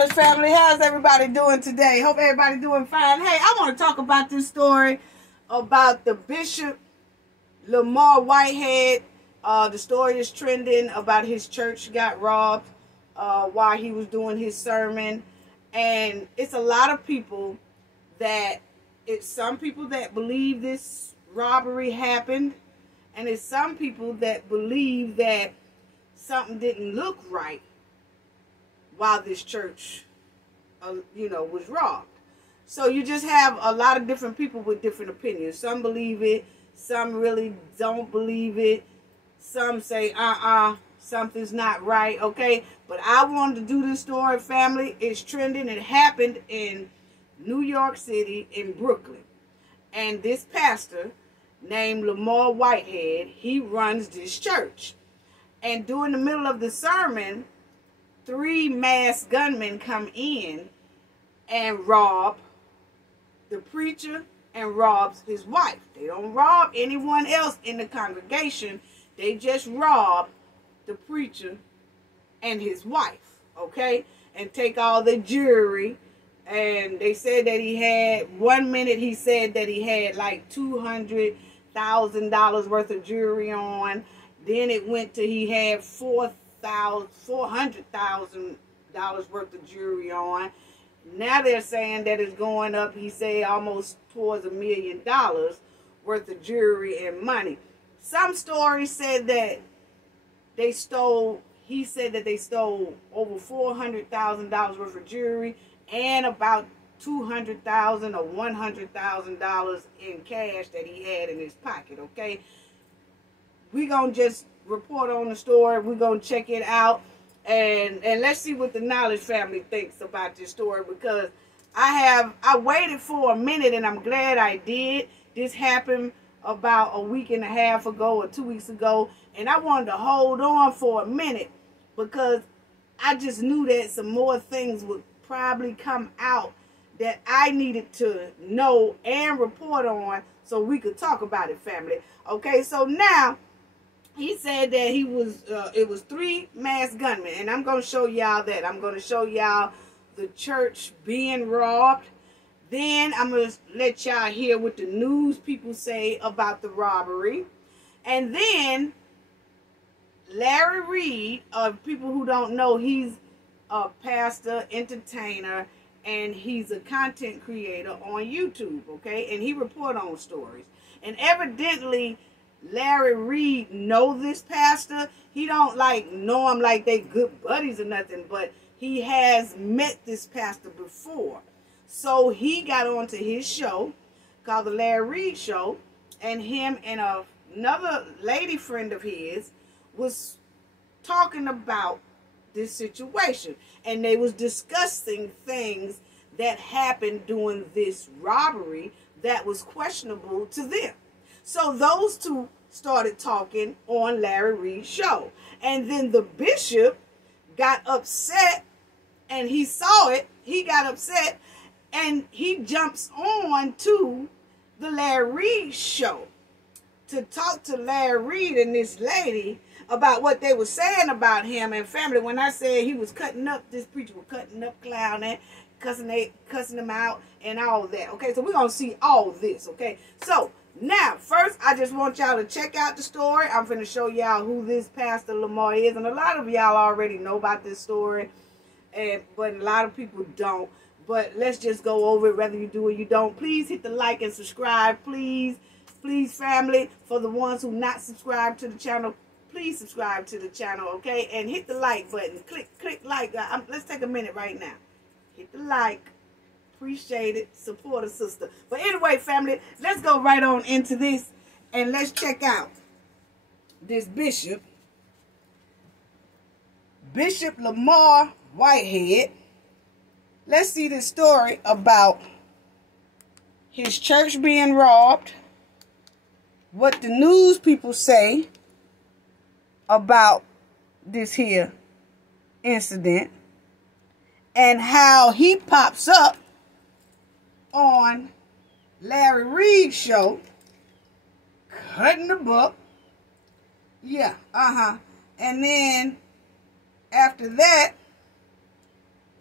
Knowledge family. How's everybody doing today? Hope everybody doing fine. Hey, I want to talk about this story about the Bishop Lamar Whitehead. The story is trending about his church got robbed while he was doing his sermon. And it's a lot of people it's some people that believe this robbery happened. And it's some people that believe that something didn't look right while this church, was robbed. So you just have a lot of different people with different opinions. Some believe it. Some really don't believe it. Some say, something's not right, okay? But I wanted to do this story, family. It's trending. It happened in New York City, in Brooklyn. And this pastor named Lamar Whitehead, he runs this church. And during the middle of the sermon, 3 masked gunmen come in and rob the preacher and robs his wife. They don't rob anyone else in the congregation. They just rob the preacher and his wife, okay? And take all the jewelry. And they said that he had, 1 minute he said that he had like $200,000 worth of jewelry on. Then it went to he had $400,000 worth of jewelry on. Now they're saying that it's going up, he said, almost towards $1 million worth of jewelry and money. Some stories said that he said that they stole over $400,000 worth of jewelry and about $200,000 or $100,000 in cash that he had in his pocket, okay? We're going to just report on the story. We're going to check it out. And let's see what the Knowledge family thinks about this story, because I waited for a minute, and I'm glad I did. This happened about a week and a half ago or 2 weeks ago, and I wanted to hold on for a minute because I just knew that some more things would probably come out that I needed to know and report on so we could talk about it, family. Okay, so now he said that it was 3 masked gunmen, and I'm going to show y'all that. I'm going to show y'all the church being robbed. Then I'm going to let y'all hear what the news people say about the robbery. And then Larry Reid, people who don't know, he's a pastor, entertainer, and he's a content creator on YouTube, okay? And he report on stories. And evidently, Larry Reid know this pastor. He don't know him like they good buddies or nothing, but he has met this pastor before. So he got onto his show called the Larry Reid Show, and him and another lady friend of his was talking about this situation, and they was discussing things that happened during this robbery that was questionable to them. So those two started talking on Larry Reid's show. And then the bishop got upset, and he saw it. He got upset, and he jumps on to the Larry Reid show to talk to Larry Reid and this lady about what they were saying about him and family. When I said he was cutting up, this preacher was cutting up, clowning, cussing them out, and all that. Okay, so we're going to see all this, okay? So now, first, I just want y'all to check out the story. I'm going to show y'all who this Pastor Lamar is. And a lot of y'all already know about this story, but a lot of people don't. But let's just go over it, whether you do or you don't. Please hit the like and subscribe, please. Please, family, for the ones who not subscribed to the channel, please subscribe to the channel, okay? And hit the like button. Click like. Let's take a minute right now. Hit the like. Appreciate it. Support a sister. But anyway, family, let's go right on into this, and let's check out this Bishop Lamar Whitehead. Let's see this story about his church being robbed, what the news people say about this here incident, and how he pops up on Larry Reid's show, cutting the book. Yeah, and then after that,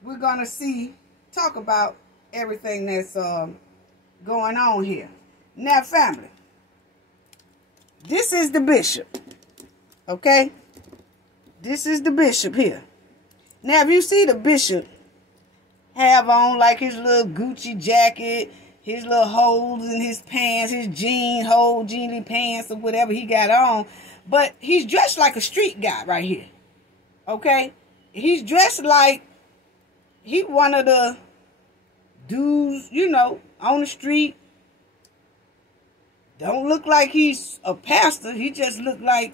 we're going to talk about everything that's going on here. Now, family, this is the bishop, okay? This is the bishop here. Now, if you see the bishop have on like his little Gucci jacket, his little holes in his pants, his jeany pants or whatever he got on, but he's dressed like a street guy right here, okay? He's dressed like he one of the dudes, you know, on the street. Don't look like he's a pastor. He just look like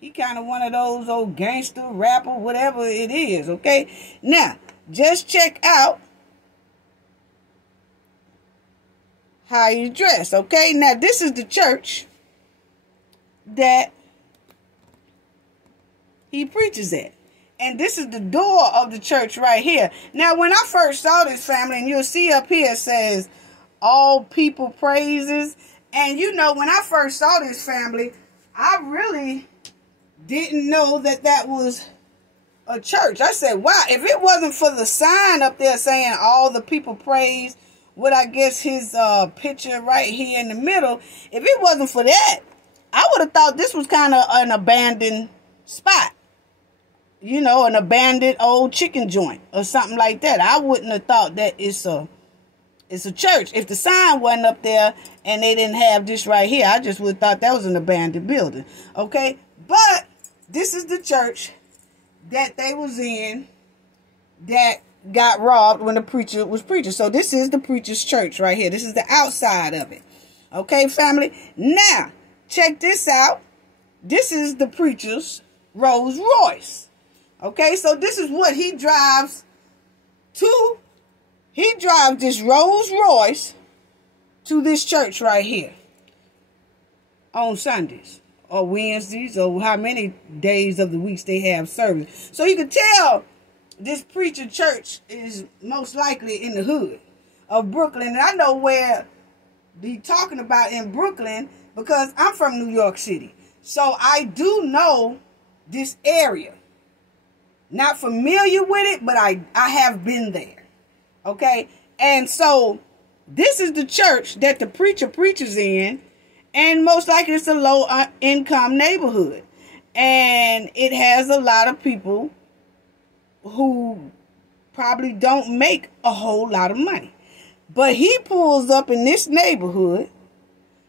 he kind of one of those old gangster rapper, whatever it is, okay? Now, just check out how you dress, okay? Now, this is the church that he preaches at. And this is the door of the church right here. Now, when I first saw this, family, and you'll see up here it says, all people praises. And, you know, when I first saw this, family, I really didn't know that that was a church. I said, wow, if it wasn't for the sign up there saying all the people praise, with I guess his picture right here in the middle, if it wasn't for that, I would have thought this was kind of an abandoned spot. You know, an abandoned old chicken joint or something like that. I wouldn't have thought that it's a church. If the sign wasn't up there and they didn't have this right here, I just would have thought that was an abandoned building. Okay? But this is the church that they was in that got robbed when the preacher was preaching. So this is the preacher's church right here. This is the outside of it. Okay, family? Now, check this out. This is the preacher's Rolls Royce. Okay, so this is what he drives to. He drives this Rolls Royce to this church right here on Sundays or Wednesdays or how many days of the weeks they have service. So you can tell this preacher church is most likely in the hood of Brooklyn. And I know where they're talking about in Brooklyn because I'm from New York City. So I do know this area. Not familiar with it, but I have been there. Okay? And so this is the church that the preacher preaches in. And most likely it's a low income neighborhood. And it has a lot of people who probably don't make a whole lot of money. But he pulls up in this neighborhood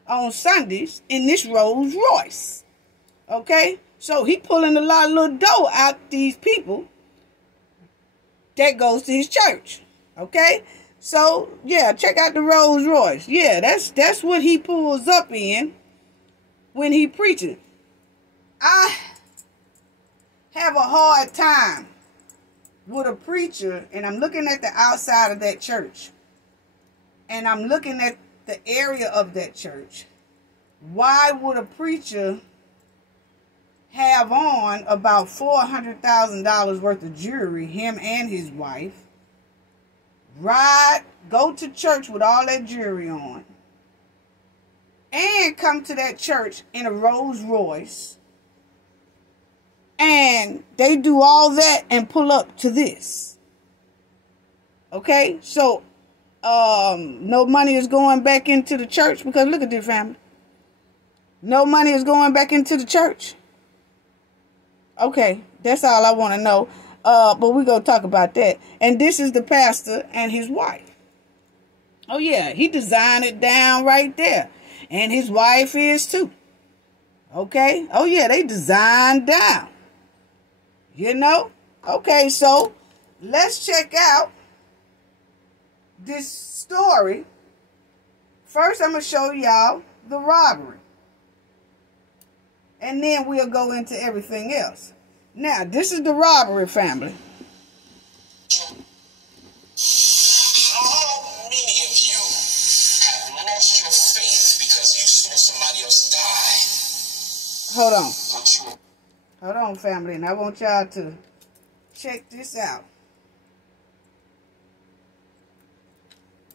on Sundays in this Rolls Royce. Okay? So he pulling a lot of little dough out these people that goes to his church. Okay? So, yeah, check out the Rolls Royce. Yeah, that's what he pulls up in when he preaches. I have a hard time with a preacher, and I'm looking at the outside of that church, and I'm looking at the area of that church. Why would a preacher have on about $400,000 worth of jewelry, him and his wife, go to church with all that jewelry on, and come to that church in a Rolls Royce, and they do all that and pull up to this? Okay, so no money is going back into the church, because look at this, family. No money is going back into the church. Okay, that's all I want to know. But we're going to talk about that. And this is the pastor and his wife. Oh, yeah, he designed it down right there. And his wife is too. Okay? Oh, yeah, they designed down. You know? Okay, so let's check out this story. First, I'm going to show y'all the robbery. And then we'll go into everything else. Now, this is the robbery, family. How many of you have lost your faith because you saw somebody else die? Hold on. Hold on, family. And I want y'all to check this out.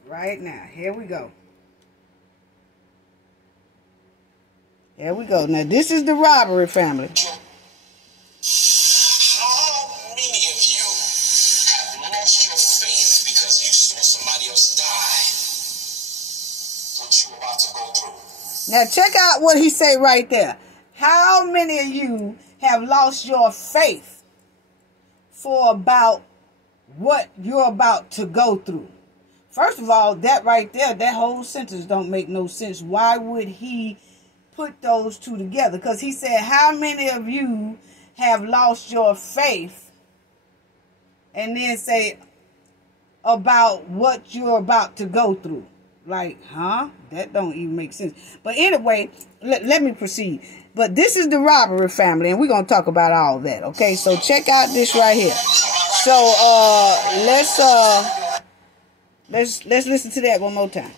Right now. Here we go. There we go. Now, this is the robbery, family. How many of you have lost your faith because you saw somebody else die. What you about to go through. Now check out what he say right there. How many of you have lost your faith for about what you're about to go through? First of all, that right there, that whole sentence don't make no sense. Why would he put those two together? Because he said, how many of you have lost your faith? And then say, about what you're about to go through. Like, huh? That don't even make sense. But anyway, let me proceed. But this is the robbery family, and we're going to talk about all that, okay? So check out this right here. So, let's listen to that one more time. How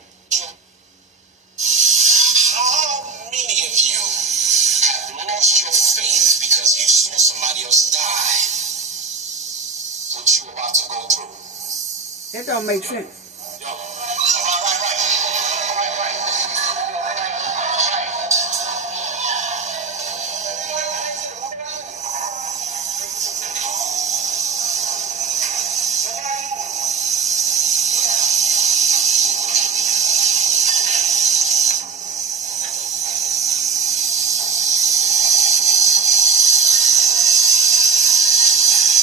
many of you have lost your faith because you saw somebody else die? What you about to go through. That don't make sense. Yo.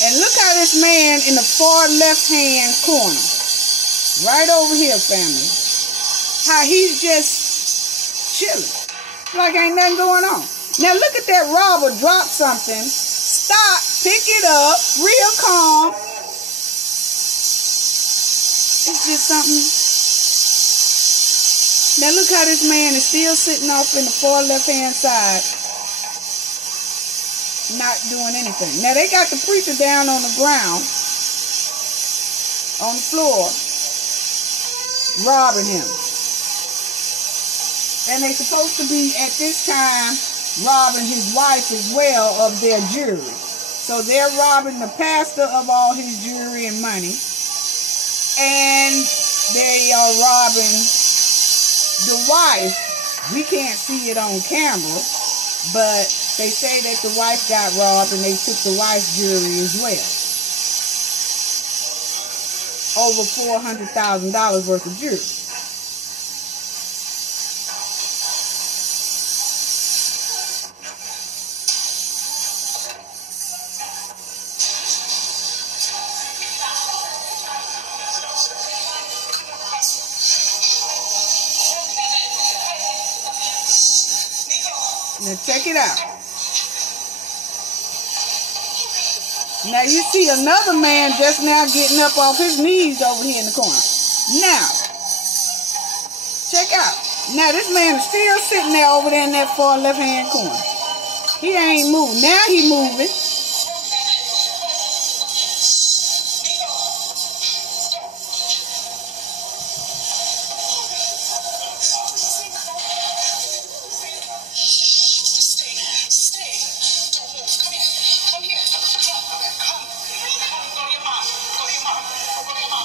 And look how this man in the far left-hand corner, right over here, family, how he's just chilling, like ain't nothing going on. Now look at that robber drop something, stop, pick it up, real calm. It's just something. Now look how this man is still sitting off in the far left-hand side, not doing anything. Now they got the preacher down on the ground, on the floor, robbing him. And they supposed to be at this time robbing his wife as well of their jewelry. So they're robbing the pastor of all his jewelry and money, and they are robbing the wife. We can't see it on camera, but they say that the wife got robbed and they took the wife's jewelry as well. Over $400,000 worth of jewelry. Now check it out. Now you see another man just now getting up off his knees over here in the corner. Now, check out. Now this man is still sitting there over there in that far left-hand corner. He ain't moving. Now he moving.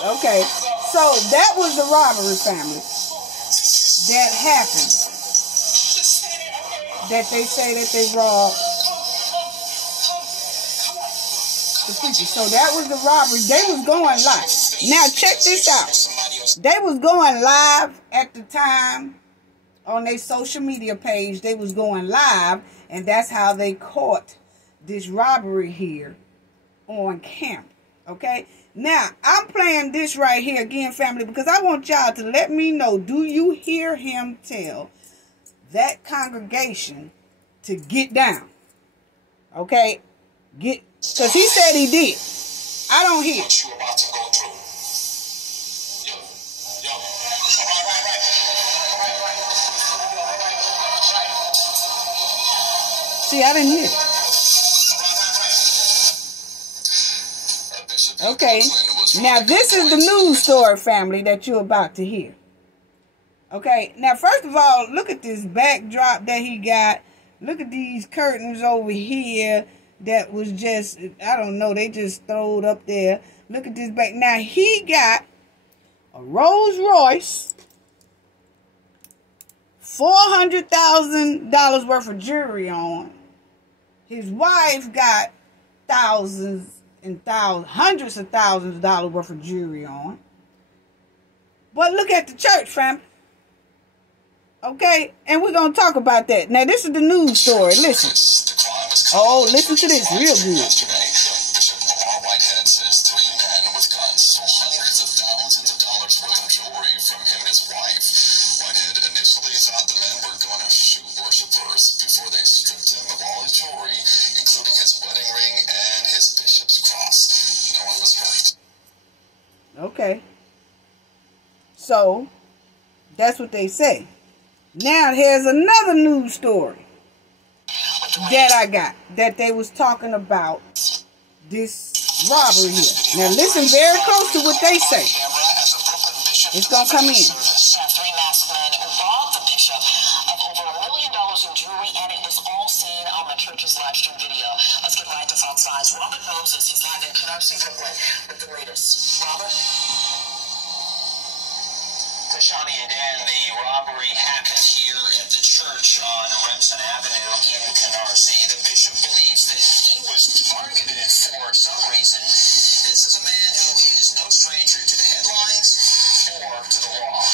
Okay, so that was the robbery family that happened. That they say that they robbed the preacher. So that was the robbery. They was going live. Now check this out. They was going live at the time on their social media page. They was going live, and that's how they caught this robbery here on camera. Okay. Now, I'm playing this right here again, family, because I want y'all to let me know, do you hear him tell that congregation to get down? Okay? Because he said he did. I don't hear. What you about to go through. See, I didn't hear it. Okay, now this is the news story, family, that you're about to hear. Okay, now first of all, look at this backdrop that he got. Look at these curtains over here that was just, I don't know, they just throwed up there. Look at this back. Now he got a Rolls Royce, $400,000 worth of jewelry on. His wife got thousands and thousands, hundreds of thousands of dollars worth of jewelry on. But look at the church, fam. Okay? And we're going to talk about that. Now, this is the news story. Listen. Oh, listen to this real good. Bishop Whitehead says 3 men with guns stole hundreds of thousands of dollars worth of jewelry from him and his wife. Whitehead initially thought the men were going to shoot worshipers before they stripped him of all his jewelry, including his wedding ring and his bishop's cross. No one was hurt. Okay. So, that's what they say. Now, here's another news story that I got, that they was talking about this robbery here. Now, listen very close to what they say. It's going to come in. 3 masked men robbed the bishop of over $1 million in jewelry, and it was all seen on the church's live stream video. Let's get right to front sides. Robert Moses, he's live in Canarsie, Brooklyn, with the latest. Robert? Shawnee and Dan, the robbery happened here at the church on Remsen Avenue in Canarsie. The bishop believes that he was targeted for some reason. This is a man who is no stranger to the headlines or to the law.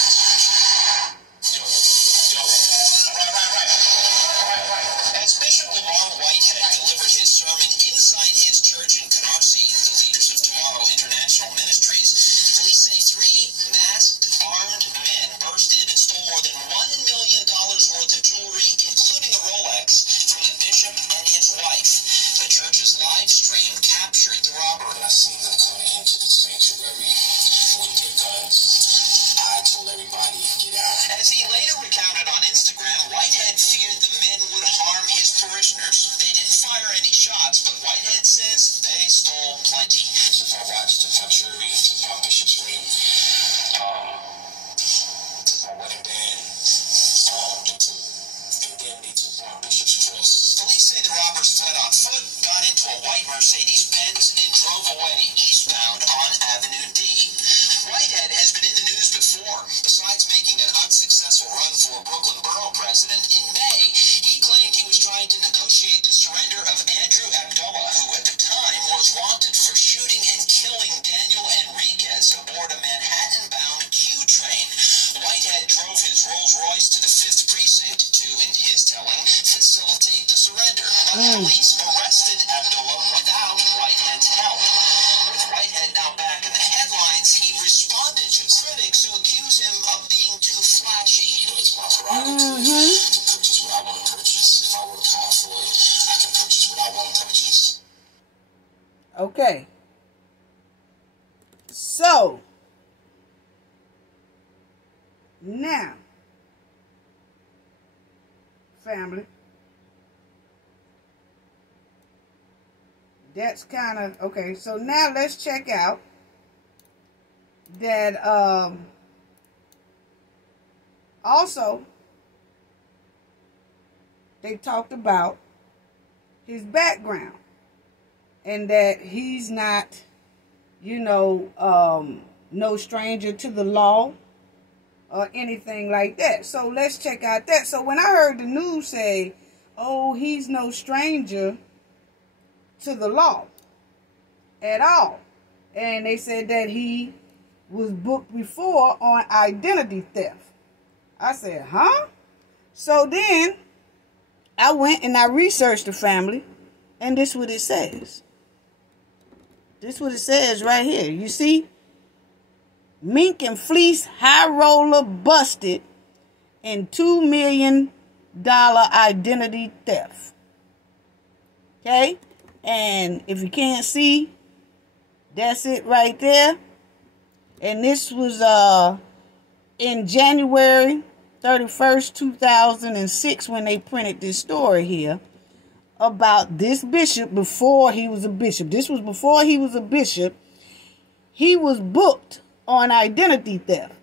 As Bishop Lamar Whitehead delivered his sermon inside his church in Canarsie, the leaders of Tomorrow International Ministries, police say 3 masked, armed men burst in and stole more than $1 million worth of jewelry, including a Rolex, from the bishop and his wife. The church's live stream captured the robbery. I seen them coming into the sanctuary with their guns. I told everybody, get out. As he later recounted on Instagram, Whitehead feared the men would harm his parishioners. They didn't fire any shots, but Whitehead says they stole plenty. Since I watched the jewelry, took my bishop's ring, took my wedding band, and then they took my bishop's cross. Police say the robbers fled on foot, got into a white Mercedes-Benz, and drove away eastbound on Avenue D. Whitehead has been in the news before. Besides making an unsuccessful run for Brooklyn Borough President in May, he claimed he was trying to negotiate the surrender of Andrew Abdullah, who at the time was wanted for shooting and killing Daniel Enriquez aboard a Manhattan-bound Q train. Whitehead drove his Rolls-Royce to the 5th Precinct to, in his telling, facilitate the surrender. But police arrested Abdullah without Whitehead's help. With Whitehead now back in the headlines, he responded to critics who accuse him of being too flashy. You know, it's my prerogative to purchase what I want to purchase. If I work hard for it, I can purchase what I want to purchase. Okay. So, now, family, that's kind of, okay, so now let's check out that, also, they talked about his background, and that he's not, you know, no stranger to the law or anything like that. So let's check out that. So when I heard the news say, oh, he's no stranger to the law at all, and they said that he was booked before on identity theft, I said, huh? So then I went and I researched the family, and this is what it says. This is what it says right here. You see? Mink and fleece high roller busted in $2 million identity theft. Okay? And if you can't see, that's it right there. And this was in January 31st, 2006 when they printed this story here about this bishop before he was a bishop. This was before he was a bishop. He was booked on identity theft.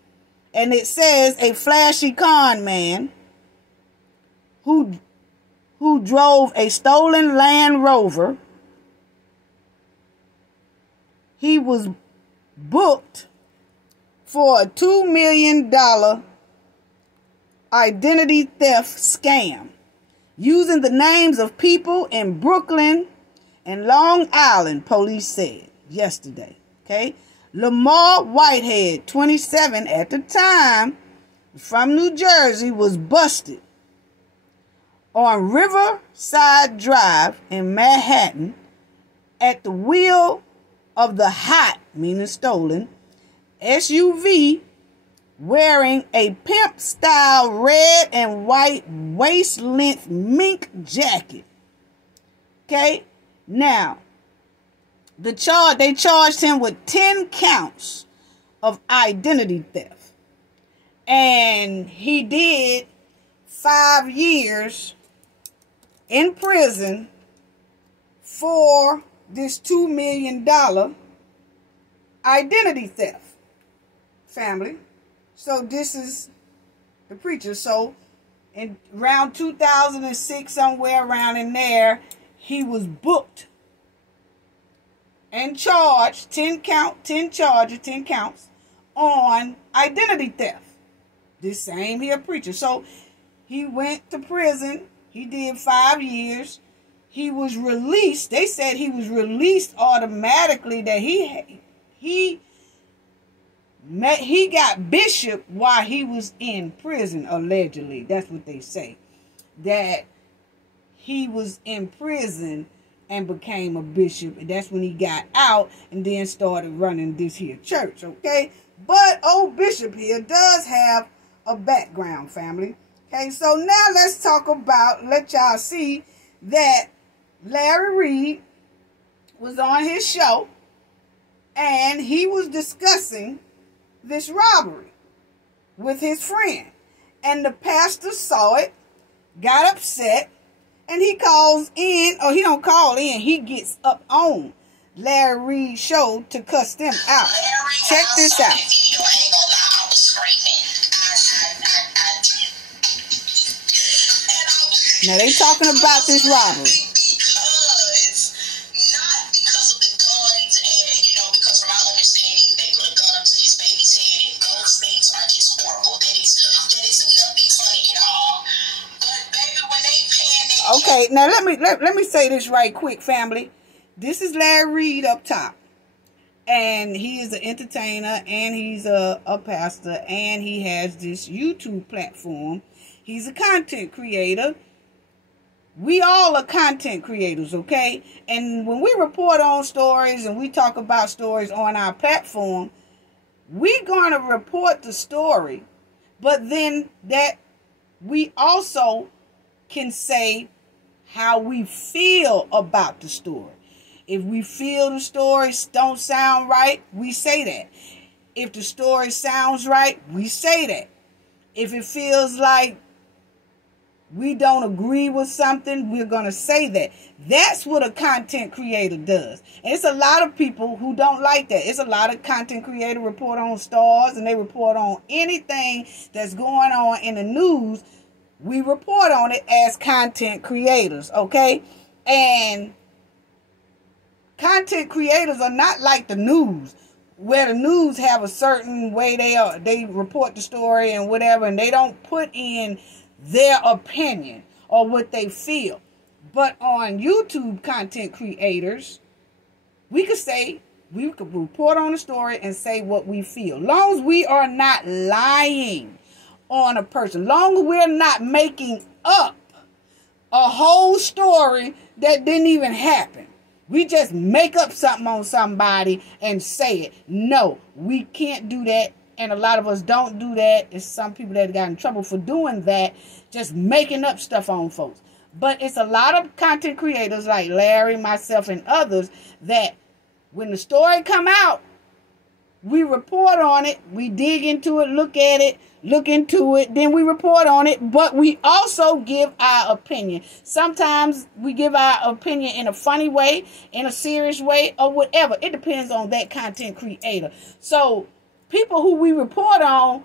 And it says a flashy con man who drove a stolen Land Rover. He was booked for a $2 million identity theft scam using the names of people in Brooklyn in Long Island, police said yesterday. Okay, Lamar Whitehead, 27 at the time, from New Jersey, was busted on Riverside Drive in Manhattan at the wheel of the hot, meaning stolen, SUV, wearing a pimp-style red and white waist-length mink jacket. Okay? Now, they charged him with 10 counts of identity theft. And he did 5 years in prison for this $2 million identity theft, family. So this is the preacher. So in around 2006, somewhere around in there, he was booked and charged 10 counts on identity theft. This same here preacher. So he went to prison. He did 5 years. He was released. They said he was released automatically, that he got bishop while he was in prison, allegedly. That's what they say. That he was in prison and became a bishop. And that's when he got out and then started running this here church, okay? But old bishop here does have a background, family. Okay, so now let's talk about, let y'all see that Larry Reid was on his show and he was discussing this robbery with his friend. And the pastor saw it, got upset, and he calls in, or he don't call in, he gets up on Larry Reid's show to cuss them out. Check this out. Now they talking about this robbery. Because of the guns, and because from my understanding, they put a gun up to his baby's head, and those things are just horrible. That is nothing funny at all. But baby, when they panic. Okay, now let me say this right quick, family. This is Larry Reid up top. And he is an entertainer, and he's a pastor, and he has this YouTube platform. He's a content creator. We all are content creators, okay? And when we report on stories and we talk about stories on our platform, we're going to report the story, but then that we also can say how we feel about the story. If we feel the stories don't sound right, we say that. If the story sounds right, we say that. If it feels like we don't agree with something, we're going to say that. That's what a content creator does. And it's a lot of people who don't like that. It's a lot of content creators report on stars and they report on anything that's going on in the news. We report on it as content creators, okay? And content creators are not like the news, where the news have a certain way they report the story and whatever, and they don't put in their opinion or what they feel. But on YouTube content creators, we could report on the story and say what we feel. Long as we are not lying on a person, long as we're not making up a whole story that didn't even happen. We just make up something on somebody and say it. No, we can't do that. And a lot of us don't do that. It's some people that got in trouble for doing that, just making up stuff on folks. But it's a lot of content creators like Larry, myself, and others that when the story come out, we report on it, we dig into it, look at it, look into it, then we report on it, but we also give our opinion. Sometimes we give our opinion in a funny way, in a serious way, or whatever. It depends on that content creator. So people who we report on,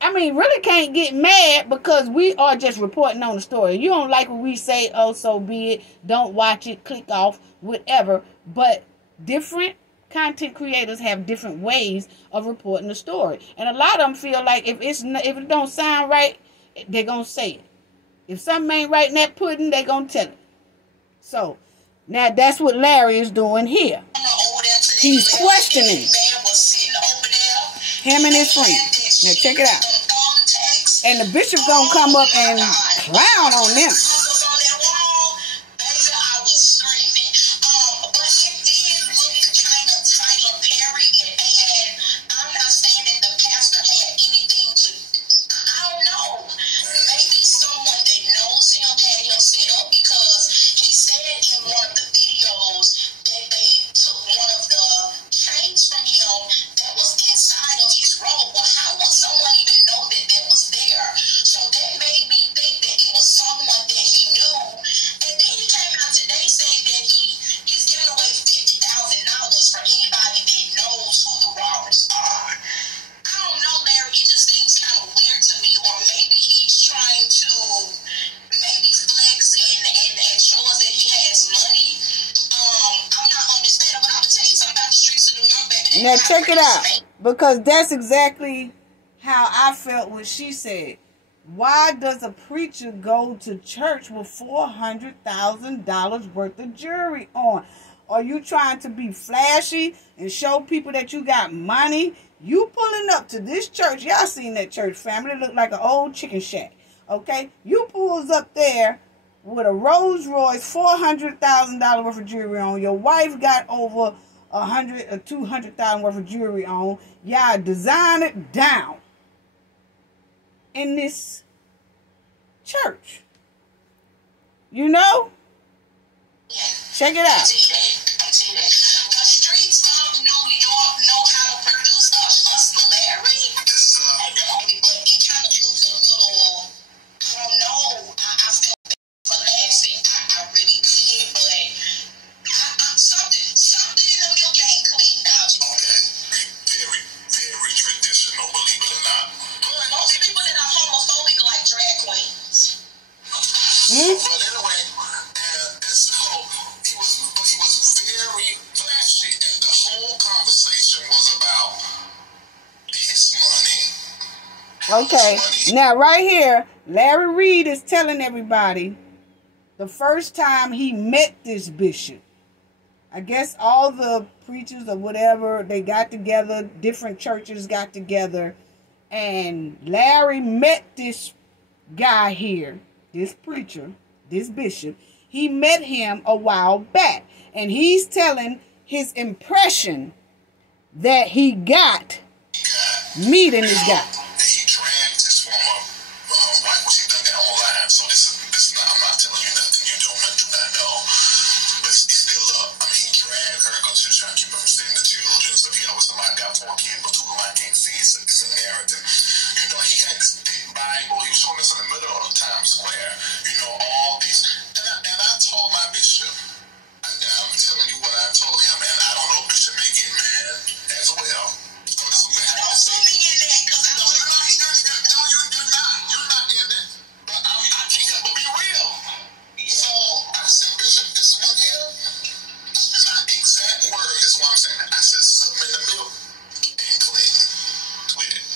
really can't get mad because we are just reporting on the story. You don't like what we say, oh, so be it. Don't watch it, click off, whatever. But different content creators have different ways of reporting the story. And a lot of them feel like if it don't sound right, they're going to say it. If something ain't right in that pudding, they're going to tell it. So Now, that's what Larry is doing here. He's questioning him and his friend. Now, check it out. And the bishop gonna come up and clown on them. Now check it out, because that's exactly how I felt when she said, why does a preacher go to church with $400,000 worth of jewelry on? Are you trying to be flashy and show people that you got money? You pulling up to this church. Y'all seen that church family. It look like an old chicken shack. Okay? You pulls up there with a Rolls Royce, $400,000 worth of jewelry on. Your wife got over 100 or 200,000 worth of jewelry on. Y'all design it down in this church. You know? Check it out. The streets of New York know how to produce a hustler, Larry. But he kind of moves a little, I don't know. I feel relaxing. I really did, but something in the milk ain't clean now. Okay. Very, very traditional, believe it or not. Most people that are homophobic like drag queens. But anyway, and so he was very flashy, and the whole conversation was about his money. Okay. Now, right here, Larry Reid is telling everybody the first time he met this bishop. I guess all the preachers or whatever, they got together, different churches got together, and Larry met this guy here, this preacher, this bishop. He met him a while back, and he's telling his impression that he got meeting this guy. He dragged his former wife, which he done that online. So this not, I'm not telling you nothing you do not know. But it's still up. I mean, he dragged her because she was trying to keep her from seeing the children. So he always said, I got 4 kids, but 2 of them I can't see. It's a narrative. You know, he had this big Bible. He was showing us in the middle of Times Square. You know, all these. And I told my bishop, I'm telling you what I told him, and I don't know, Bishop may get mad as well. Don't put me in that, because I don't know. You're not in it. But I can't help but be real. So I said, Bishop, this one here, my exact word is what I'm saying. I said, something in the middle and clean with it.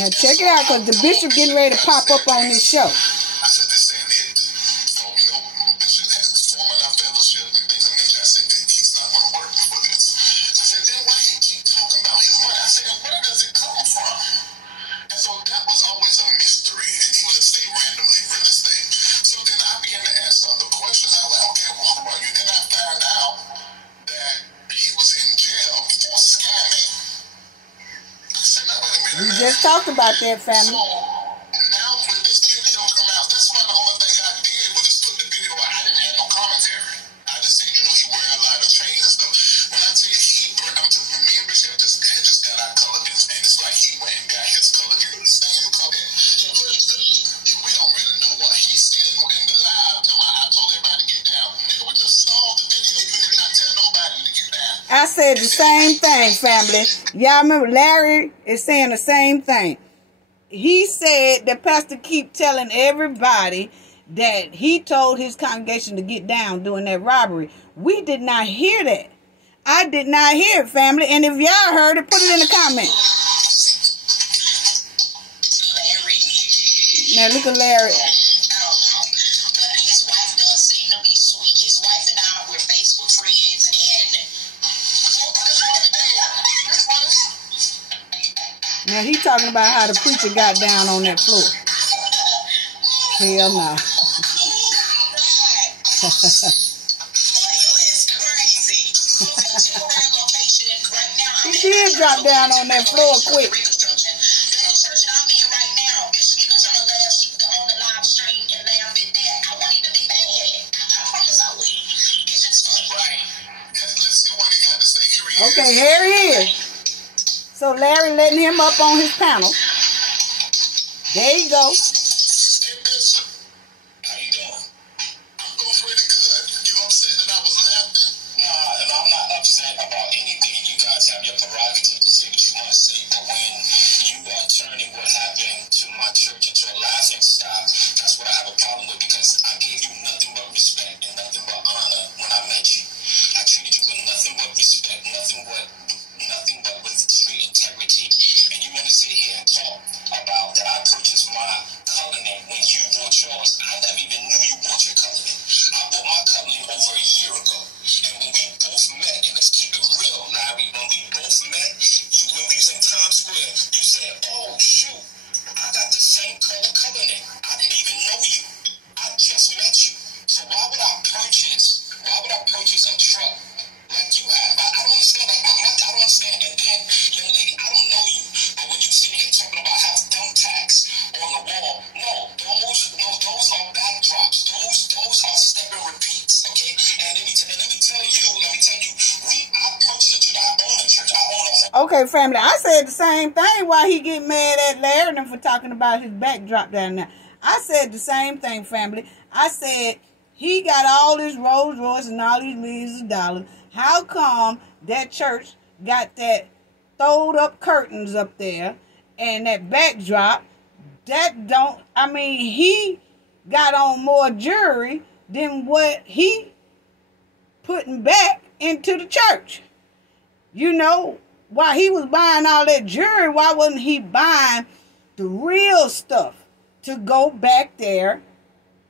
Now check it out, because the bishop getting ready to pop up on this show. I said, this ain't it. So, you know, Bishop has formed our fellowship and things like that. I said, he's not going to work for this. I said, then why he keep talking about his money? I said, where does it come from? And so that was always a mystery. And he would say randomly, real estate. So then I began to ask other questions. I was like, okay, well, who are you? Then I found out that he was in jail for scamming. I said, now, wait a minute. We just talked about that, family. So now when this video come out, that's why the only thing I did was just put the video out. I didn't add no commentary. I just said, you know, he wear a lot of chains and stuff. When I tell you me and Bishop just got our color, and it's like he went and got his color, the same color. We don't really know what he said in the live. I told everybody to get down. Nigga, we just saw the video. You did not tell nobody to get down. I said the same thing, family. Y'all remember Larry is saying the same thing. He said that Pastor keep telling everybody that he told his congregation to get down during that robbery. We did not hear that. I did not hear it, family. And if y'all heard it, put it in the comments. Now look at Larry. His wife does seem to be sweet. His wife and I were Facebook Now he talking about how the preacher got down on that floor. Hell no. He did drop down on that floor quick. Okay, here he is. So Larry letting him up on his panel. There you go. Okay, family, I said the same thing while he get mad at Larry for talking about his backdrop down there. I said the same thing, family. I said he got all this Rolls Royce and all these millions of dollars. How come that church got that throwed up curtains up there and that backdrop? That don't, I mean, he got on more jewelry than what he putting back into the church. You know, while he was buying all that jewelry, why wasn't he buying the real stuff to go back there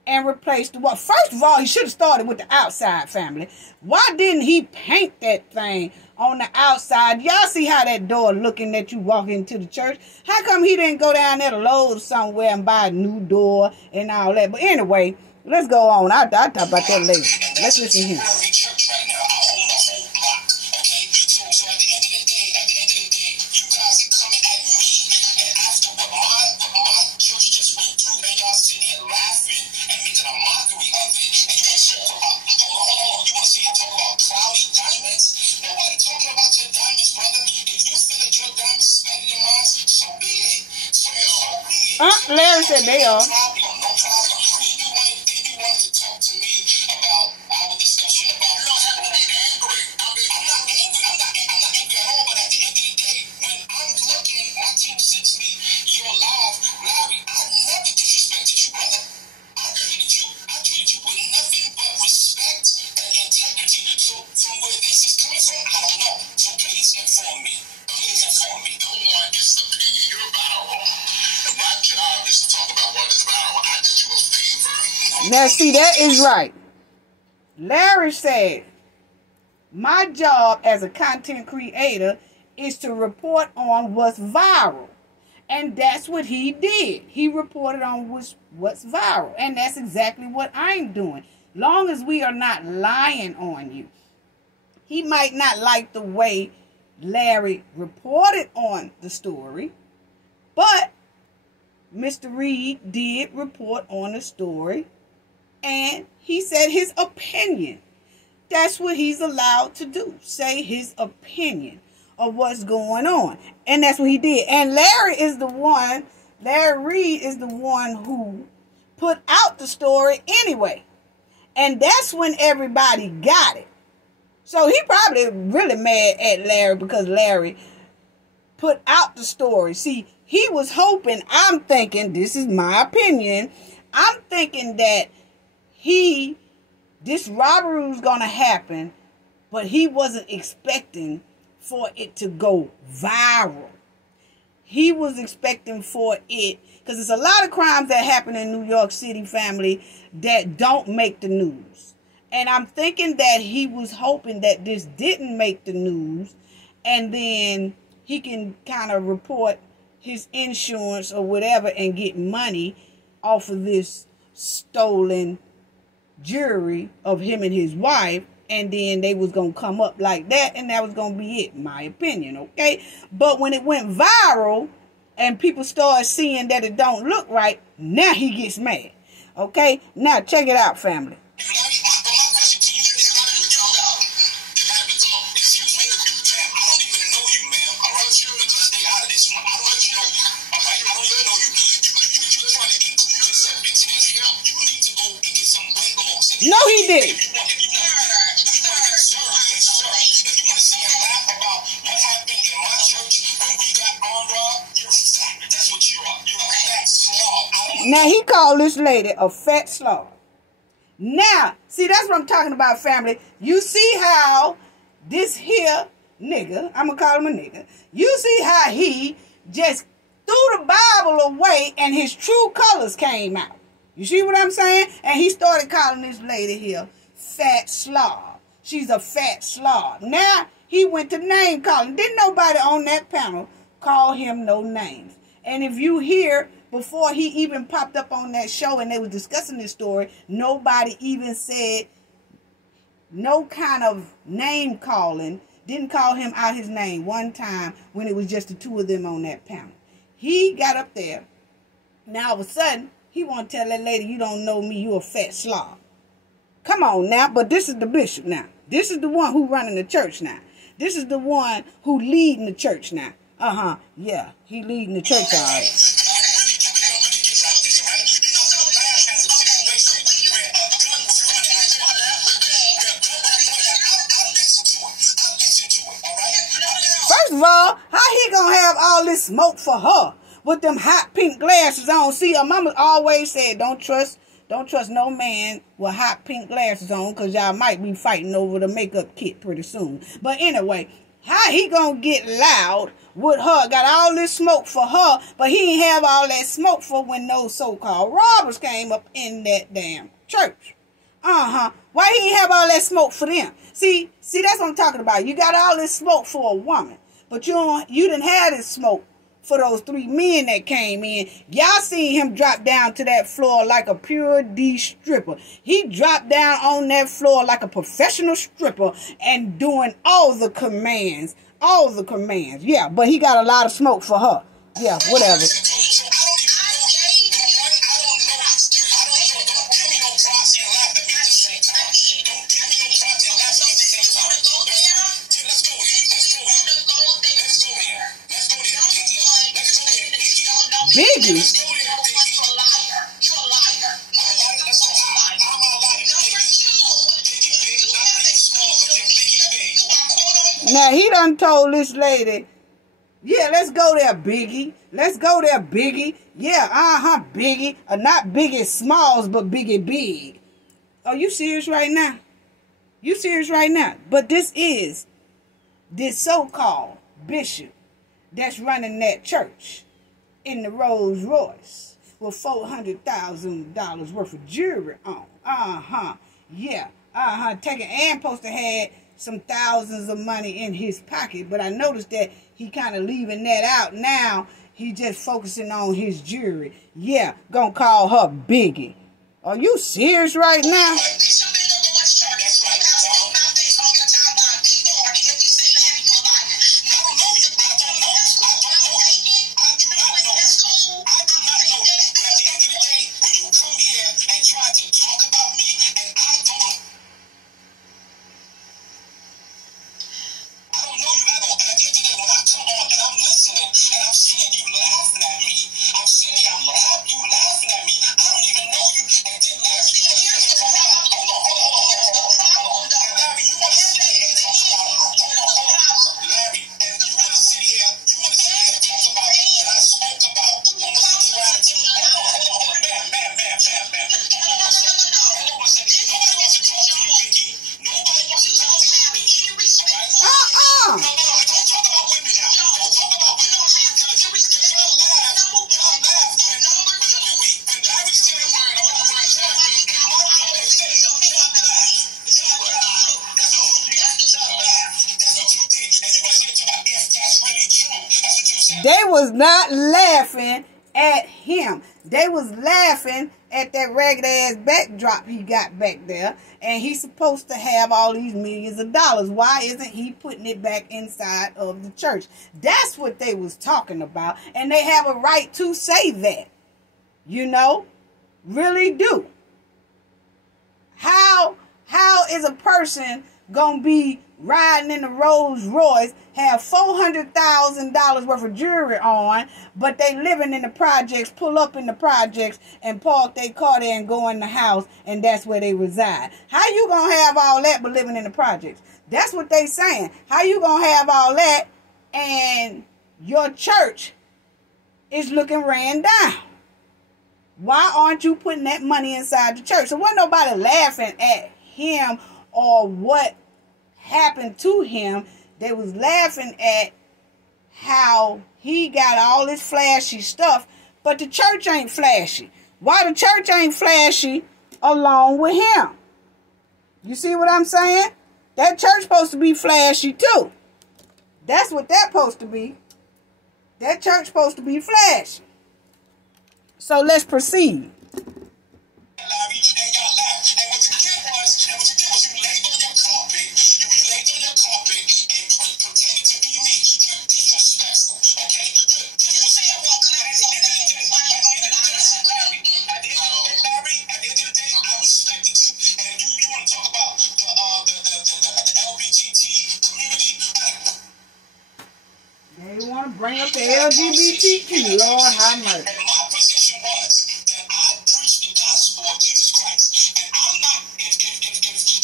and replace the wall? First of all, he should have started with the outside, family. Why didn't he paint that thing on the outside? Y'all see how that door looking that you walk into the church? How come he didn't go down there to Lowe's somewhere and buy a new door and all that? But anyway, let's go on. I'll talk about that later. Let's listen to him. Larry said they are. Now, see, that is right. Larry said, my job as a content creator is to report on what's viral. And that's what he did. He reported on what's viral. And that's exactly what I'm doing. Long as we are not lying on you. He might not like the way Larry reported on the story, but Mr. Reid did report on the story. And he said his opinion. That's what he's allowed to do. Say his opinion of what's going on. And that's what he did. And Larry Reid is the one who put out the story anyway. And that's when everybody got it. So he probably really mad at Larry because Larry put out the story. See, he was hoping, I'm thinking, this is my opinion, I'm thinking that this robbery was going to happen, but he wasn't expecting for it to go viral. He was expecting for it, because there's a lot of crimes that happen in New York City, family, that don't make the news. And I'm thinking that he was hoping that this didn't make the news, and then he can kind of report his insurance or whatever and get money off of this stolen jewelry of him and his wife, and then they was gonna come up like that, and that was gonna be it, my opinion, okay? But when it went viral and people started seeing that it don't look right, now he gets mad, okay? Now check it out, family. No, he didn't. Now he called this lady a fat slob. Now, see, that's what I'm talking about, family. You see how this here nigga, I'm gonna call him a nigga, you see how he just threw the Bible away and his true colors came out. You see what I'm saying? And he started calling this lady here fat slob. She's a fat slob. Now he went to name calling. Didn't nobody on that panel call him no names. And if you hear, before he even popped up on that show and they were discussing this story, nobody even said no kind of name calling, didn't call him out his name one time when it was just the two of them on that panel. He got up there. Now all of a sudden, he want to tell that lady, you don't know me, you a fat slob. Come on now, but this is the bishop now. This is the one who running the church now. This is the one who leading the church now. Yeah, he leading the church all right. First of all, how he gonna have all this smoke for her with them hot pink glasses on? See, her mama always said, don't trust no man with hot pink glasses on, because y'all might be fighting over the makeup kit pretty soon. But anyway, how he gonna get loud with her? Got all this smoke for her, but he ain't have all that smoke for when those so-called robbers came up in that damn church. Why he ain't have all that smoke for them? See, that's what I'm talking about. You got all this smoke for a woman, but you didn't have this smoke for those three men that came in. Y'all seen him drop down to that floor like a pure D stripper. He dropped down on that floor like a professional stripper and doing all the commands. All the commands. Yeah, but he got a lot of smoke for her. Yeah, whatever. Biggie. Now he done told this lady, yeah, let's go there, Biggie. Let's go there, Biggie. Yeah, Biggie. Not Biggie Smalls, but Biggie Big. Are you serious right now? You serious right now? But this is this so-called bishop that's running that church in the Rolls Royce with $400,000 worth of jewelry on. Yeah. Taking and supposed to have some thousands of money in his pocket, but I noticed that he kind of leaving that out now. He just focusing on his jewelry. Yeah, gonna call her Biggie. Are you serious right now? was not laughing at him. They was laughing at that ragged ass backdrop he got back there. And he's supposed to have all these millions of dollars. Why isn't he putting it back inside of the church? That's what they was talking about. And they have a right to say that. You know? Really do. How is a person gonna be riding in a Rolls Royce, have $400,000 worth of jewelry on, but they living in the projects, pull up in the projects and park their car there and go in the house, and that's where they reside? How you gonna have all that but living in the projects? That's what they saying. How you gonna have all that and your church is looking ran down? Why aren't you putting that money inside the church? So wasn't nobody laughing at him or what happened to him. They was laughing at how he got all this flashy stuff, but the church ain't flashy. Why the church ain't flashy along with him? You see what I'm saying? That church supposed to be flashy too. That's what that's supposed to be. That church supposed to be flashy. So let's proceed. They want to bring up the LGBTQ. Lord have mercy. And my position was that I preach the gospel of Jesus Christ. And I'm not, if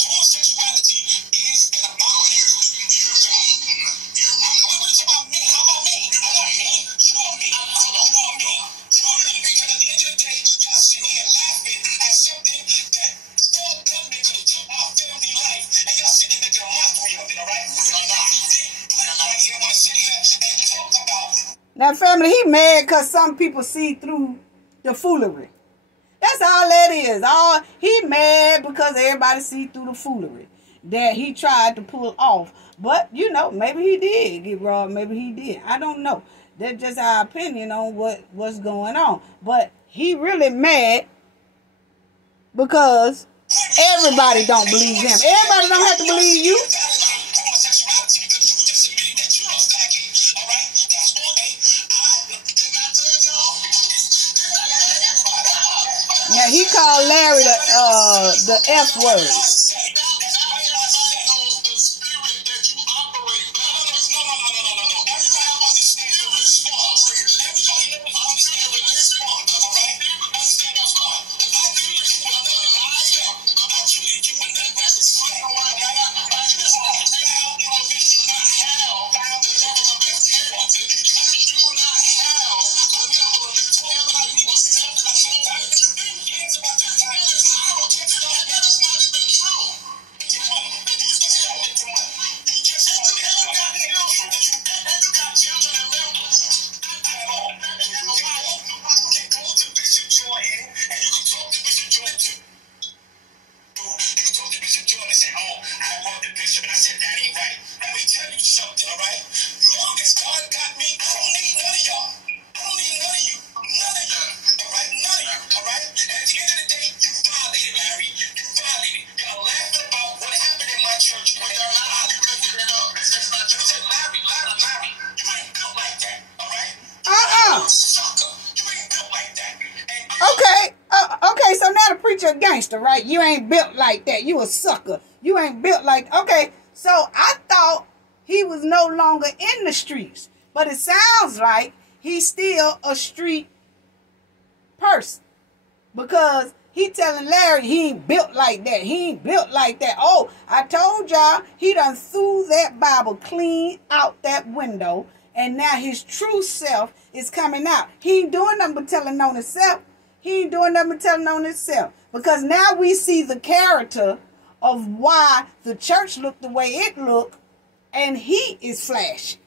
homosexuality is an abomination, you're about me. How about me? You're me. You're me. You're me. You're me. Because at the end of the day, y'all sitting here laughing at something that all government could have took my family life. And y'all sitting there making a mockery of it, all right? Now, family, he mad because some people see through the foolery. That's all that is. He mad because everybody see through the foolery that he tried to pull off. But, you know, maybe he did get robbed. Maybe he did. I don't know. That's just our opinion on what's going on. But he really mad because everybody don't believe him. Everybody don't have to believe you. Now, he called Larry the F word. Okay, so now the preacher a gangster, right? You ain't built like that. You a sucker. You ain't built like... Okay, so I thought he was no longer in the streets. But it sounds like he's still a street person. Because he telling Larry he ain't built like that. He ain't built like that. Oh, I told y'all he done threw that Bible clean out that window. And now his true self is coming out. He ain't doing nothing but telling on himself. He ain't doing nothing but telling on himself. Because now we see the character of why the church looked the way it looked. And he is flashy.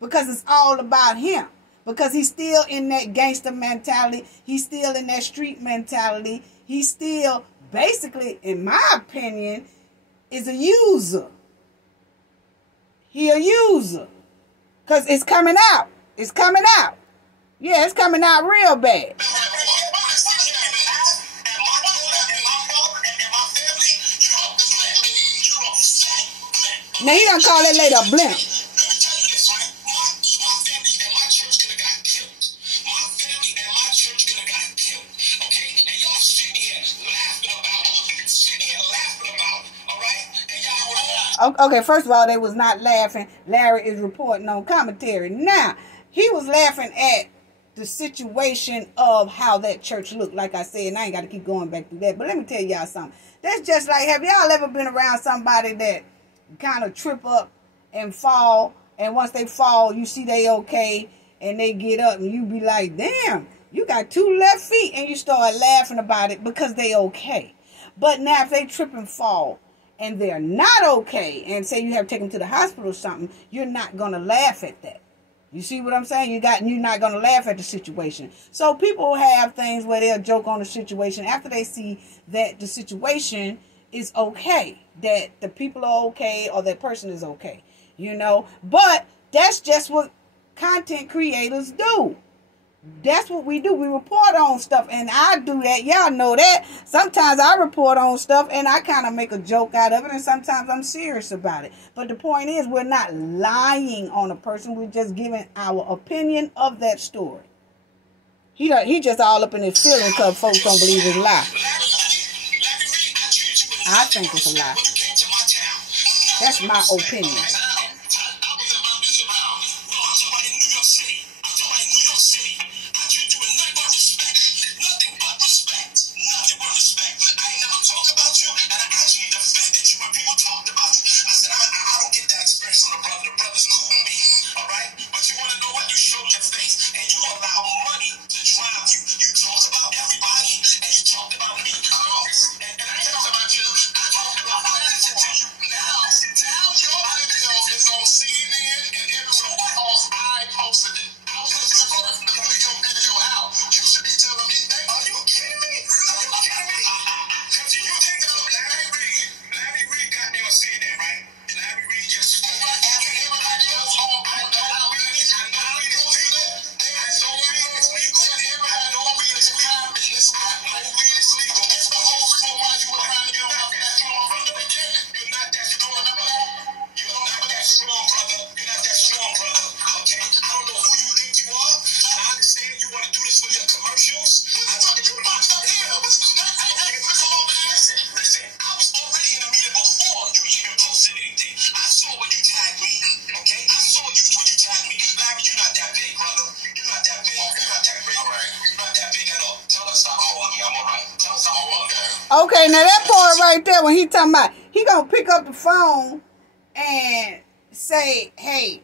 Because it's all about him. Because he's still in that gangster mentality. He's still in that street mentality. He's still, basically, in my opinion, is a user. He a user. Because it's coming out. It's coming out. Yeah, it's coming out real bad. Now he don't call that lady a blimp. Okay, first of all, they was not laughing. Larry is reporting on commentary. Now, he was laughing at the situation of how that church looked. Like I said, and I ain't got to keep going back to that. But let me tell y'all something. That's just like, have y'all ever been around somebody that kind of trip up and fall, and once they fall, you see they okay, and they get up, and you be like, damn, you got 2 left feet, and you start laughing about it because they okay. But now if they trip and fall, and they're not okay, and say you have to take them to the hospital or something, you're not going to laugh at that. You see what I'm saying? You're not going to laugh at the situation. So people have things where they'll joke on the situation after they see that the situation is okay, that the people are okay, or that person is okay, you know. But that's just what content creators do. That's what we do. We report on stuff, and I do that. Y'all know that. Sometimes I report on stuff, and I kind of make a joke out of it, and sometimes I'm serious about it. But the point is, we're not lying on a person. We're just giving our opinion of that story. He just all up in his feelings because folks don't believe his lie. I think it's a lie. That's my opinion. Okay, now that part right there, when he talking about, he gonna pick up the phone and say, hey,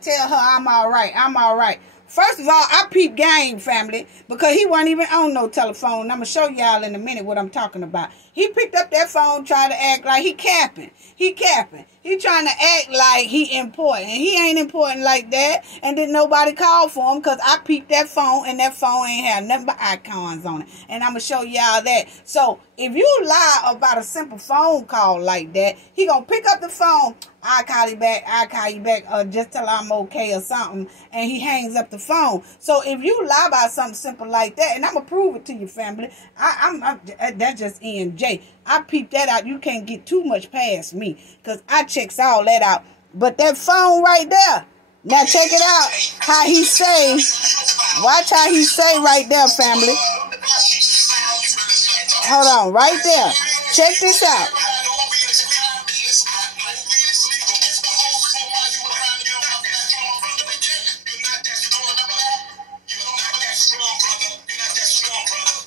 tell her I'm all right. First of all, I peep game, family, because he wasn't even on no telephone. I'm going to show y'all in a minute what I'm talking about. He picked up that phone, trying to act like he capping. He trying to act like he important. And he ain't important like that. And then nobody called for him because I peeped that phone, and that phone ain't have nothing but icons on it. And I'm going to show y'all that. So if you lie about a simple phone call like that, he going to pick up the phone. I'll call you back, or just tell her I'm okay or something, and he hangs up the phone. So if you lie about something simple like that, and I'm going to prove it to you, family, that's just ENJ. I peeped that out. You can't get too much past me, because I checks all that out. But that phone right there, now check it out, how he say, watch how he say right there, family. Hold on, right there. Check this out.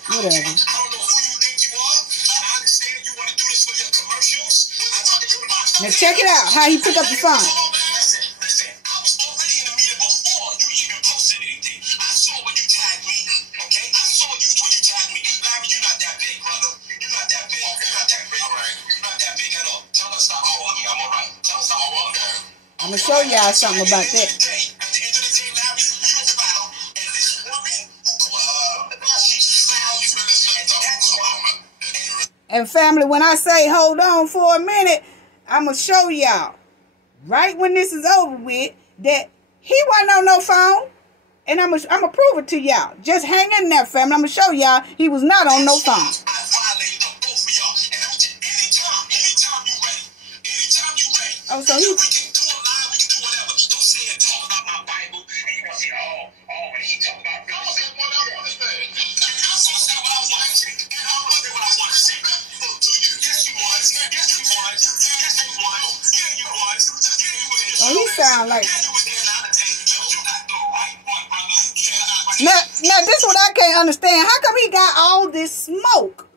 Whatever. Now check it out, how he pick up the phone. I'm going to show y'all something about that. And family, when I say hold on for a minute, I'm going to show y'all, right when this is over with, that He wasn't on no phone. And I'm gonna prove it to y'all. Just hang in there, family. I'm gonna show y'all he was not on no phone. I violated the both of y'all. And anytime you ready. Oh, so he... We can do a live, we can do whatever. Don't say and talk about my Bible. And you want to say, when he talk about... I'm going to say what I want to say. I'm going to say what I want to say. And I'm going to say what I want to say. Yes, you was. Yes, you was. Yes, you was. Yeah, you was. Oh, he sound like... Now, this is what I can't understand. How come he got all this smoke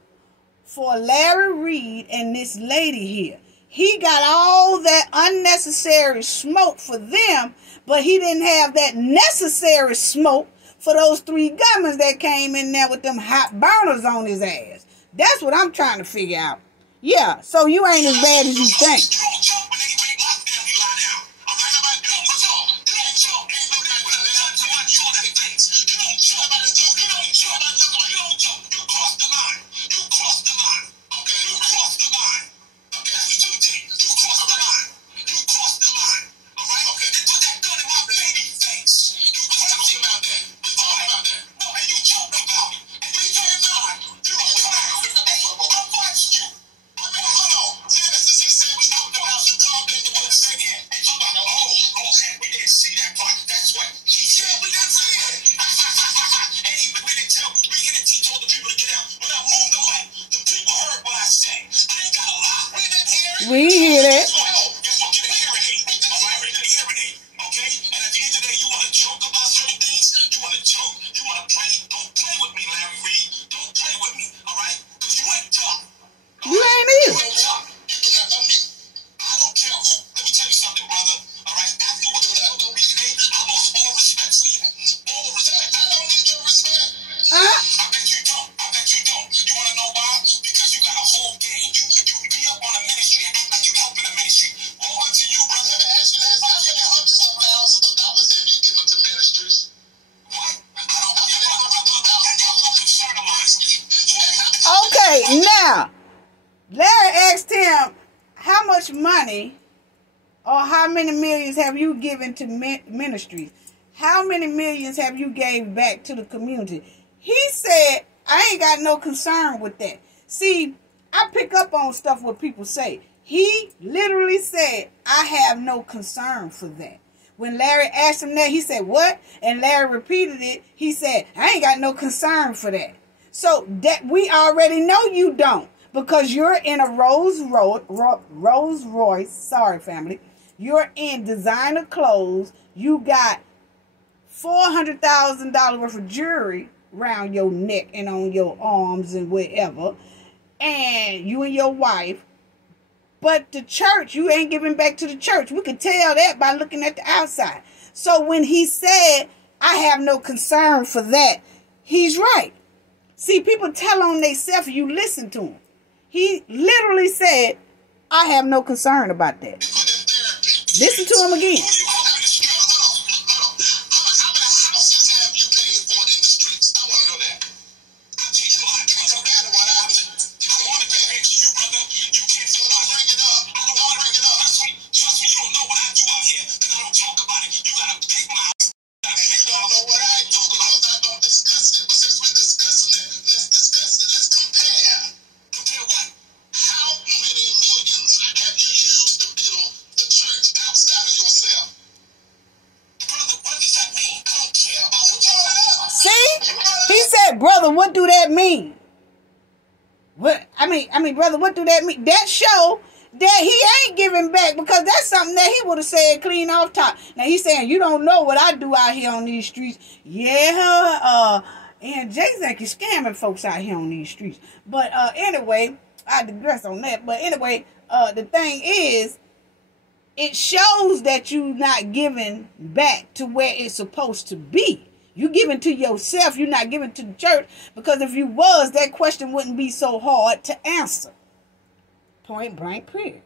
for Larry Reid and this lady here? He got all that unnecessary smoke for them, but he didn't have that necessary smoke for those 3 gunmen that came in there with them hot burners on his ass. That's what I'm trying to figure out. Yeah, so you ain't as bad as you think. We hear that. You ain't either. Now, Larry asked him, how much money or how many millions have you given to ministries? How many millions have you gave back to the community? He said, I ain't got no concern with that. See, I pick up on stuff what people say. He literally said, I have no concern for that. When Larry asked him that, he said, what? And Larry repeated it. He said, I ain't got no concern for that. So that we already know you don't, because you're in a Rolls Royce. Sorry, family. You're in designer clothes. You got $400,000 worth of jewelry around your neck and on your arms and wherever. And you and your wife. But the church, you ain't giving back to the church. We could tell that by looking at the outside. So when he said, I have no concern for that, he's right. See, people tell on themselves, you listen to him. He literally said, I have no concern about that. Listen to him again. Brother, what do that mean? What I mean, brother, what do that mean? That show that he ain't giving back, because that's something that he would have said clean off top. Now he's saying, you don't know what I do out here on these streets. Yeah, and Jay think he's scamming folks out here on these streets. But anyway, I digress on that. But anyway, the thing is, it shows that you're not giving back to where it's supposed to be. You giving to yourself, you're not giving to the church, because if you was, that question wouldn't be so hard to answer. Point blank, period.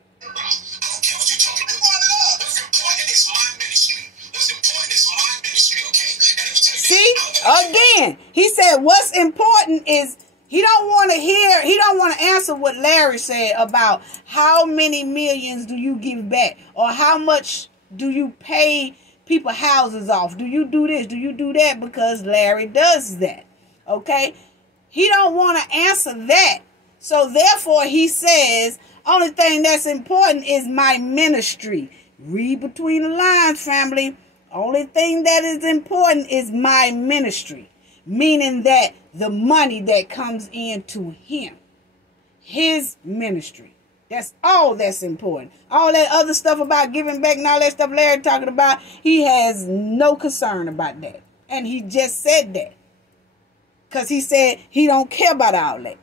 See, again, he said what's important is he don't want to answer what Larry said about how many millions do you give back, or how much do you pay people houses off? Do you do this? Do you do that? Because Larry does that. Okay? He don't want to answer that. So therefore he says, only thing that's important is my ministry. Read between the lines, family. Only thing that is important is my ministry. Meaning that the money that comes into him. His ministry. That's all that's important. All that other stuff about giving back and all that stuff Larry talking about, he has no concern about that. And he just said that. Because he said he don't care about all that.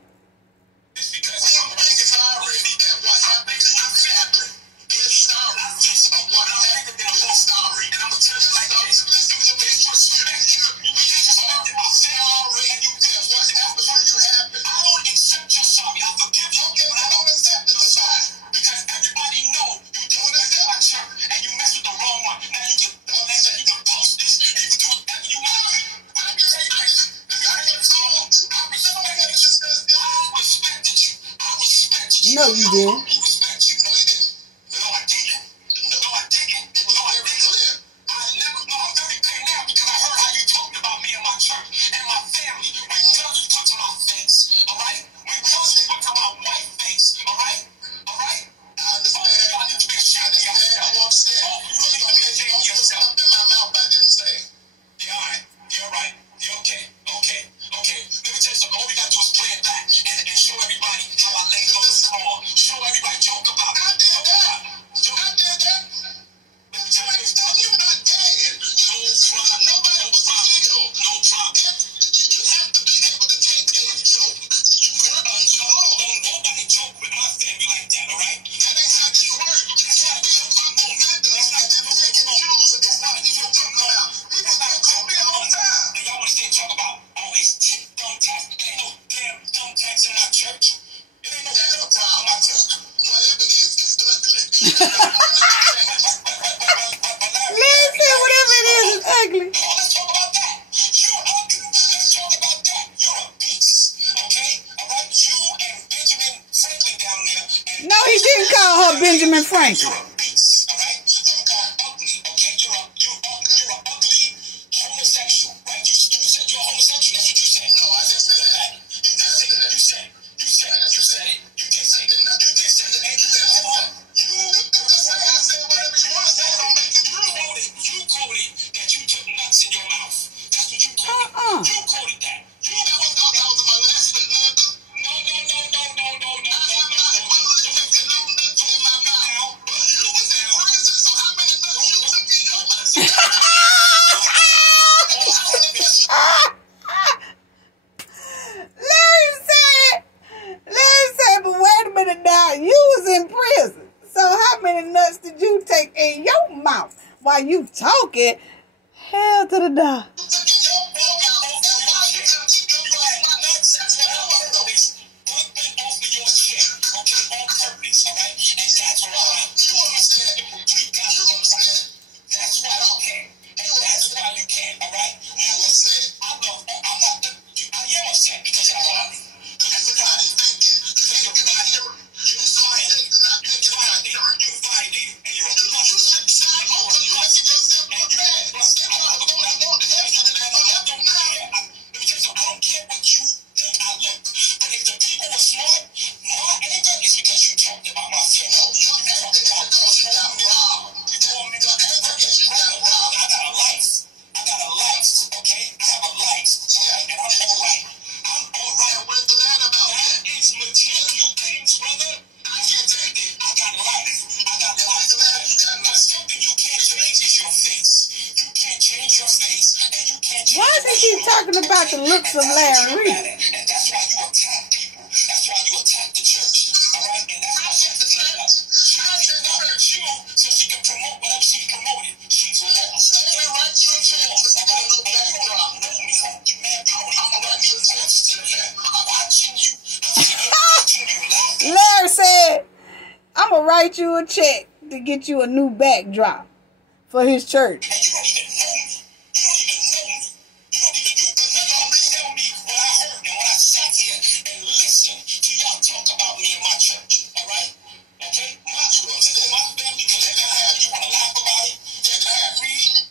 No, you didn't. No, he didn't call her Benjamin Franklin. While you talking, hell to the dog. Why is he keep talking about the looks of Larry Reid? And that's why you attack people. That's why you attack the church. All right? And that's why she's the church. She can hurt you so she can promote whatever she promoted. She's lost. And you're right, you're lost. And you know me. You man, I'm watching you. Larry said, I'm going to write you a check to get you a new backdrop for his church. And you don't even know me. You don't even know me. You don't even tell me what I heard and what I sat here and listened to y'all talk about me and my church. All right? Okay? My family, because you want to laugh about it. Reid,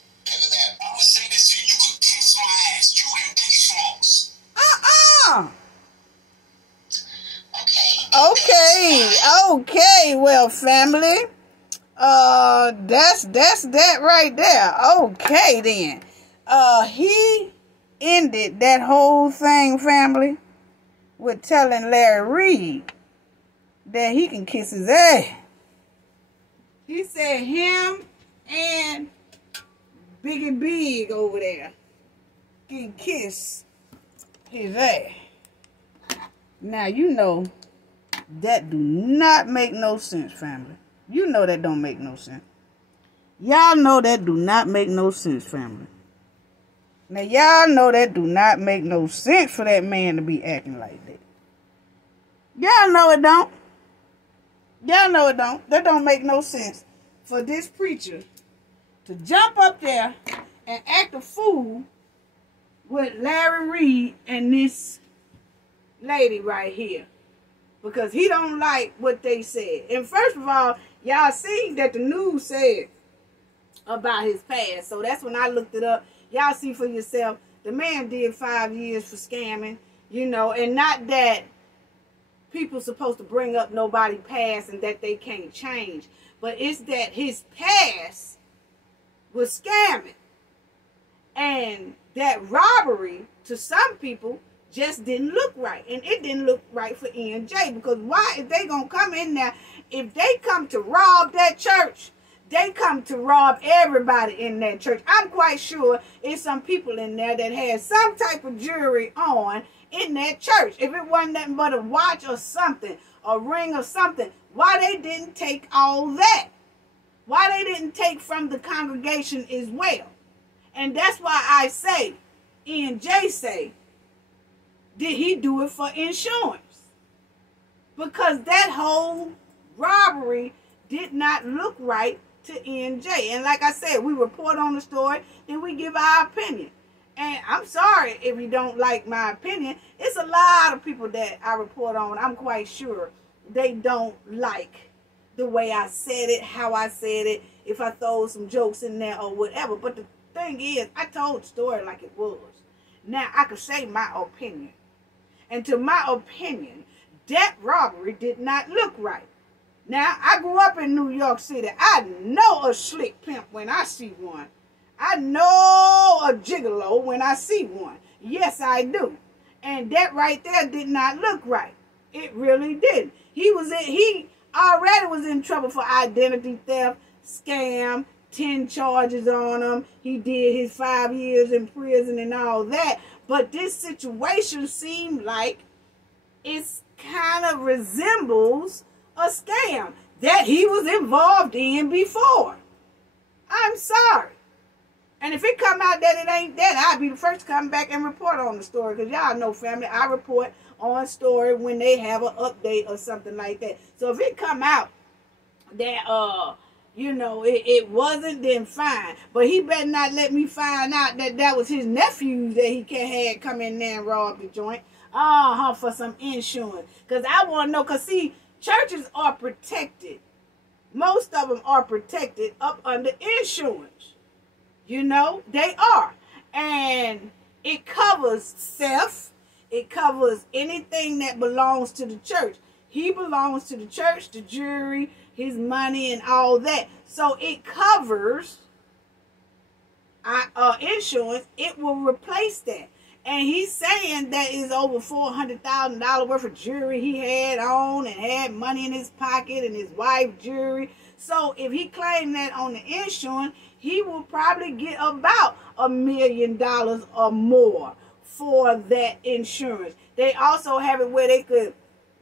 Okay, well, family, that's that right there. Okay, then, he ended that whole thing, family, with telling Larry Reid that he can kiss his ass. He said him and Big over there can kiss his ass. Now, you know that do not make no sense, family. You know that don't make no sense. Y'all know that do not make no sense, family. Now, y'all know that do not make no sense for that man to be acting like that. Y'all know it don't. Y'all know it don't. That don't make no sense for this preacher to jump up there and act a fool with Larry Reid and this lady right here. Because he don't like what they said. And first of all, y'all see that the news said about his past. So that's when I looked it up. Y'all see for yourself. The man did 5 years for scamming. You know, and not that people supposed to bring up nobody's past and that they can't change. But it's that his past was scamming. And that robbery, to some people, just didn't look right. And it didn't look right for E&J. Because why, if they going to come in there, if they come to rob that church, they come to rob everybody in that church. I'm quite sure it's some people in there that had some type of jewelry on in that church. If it wasn't nothing but a watch or something, a ring or something, why they didn't take all that? Why they didn't take from the congregation as well? And that's why I say, E&J say, did he do it for insurance? Because that whole robbery did not look right to E&J. And like I said, we report on the story, then we give our opinion. And I'm sorry if you don't like my opinion. It's a lot of people that I report on. I'm quite sure they don't like the way I said it, how I said it, if I throw some jokes in there or whatever. But the thing is, I told the story like it was. Now, I can say my opinion. And to my opinion, that robbery did not look right. Now, I grew up in New York City. I know a slick pimp when I see one. I know a gigolo when I see one. Yes, I do. And that right there did not look right. It really didn't. He already was in trouble for identity theft, scam, 10 charges on him. He did his 5 years in prison and all that. But this situation seemed like it kind of resembles a scam that he was involved in before. I'm sorry. And if it come out that it ain't that, I'll be the first to come back and report on the story. Because y'all know, family, I report on story when they have an update or something like that. So if it come out that, you know, it wasn't, then fine. But he better not let me find out that that was his nephews that he had come in there and rob the joint. For some insurance. Because I want to know, because see, churches are protected. Most of them are protected up under insurance. You know, they are. And it covers theft. It covers anything that belongs to the church. He belongs to the church, the jury, his money, and all that. So it covers insurance. It will replace that. And he's saying that is over $400,000 worth of jewelry he had on and had money in his pocket and his wife's jewelry. So if he claimed that on the insurance, he will probably get about $1 million or more for that insurance. They also have it where they could,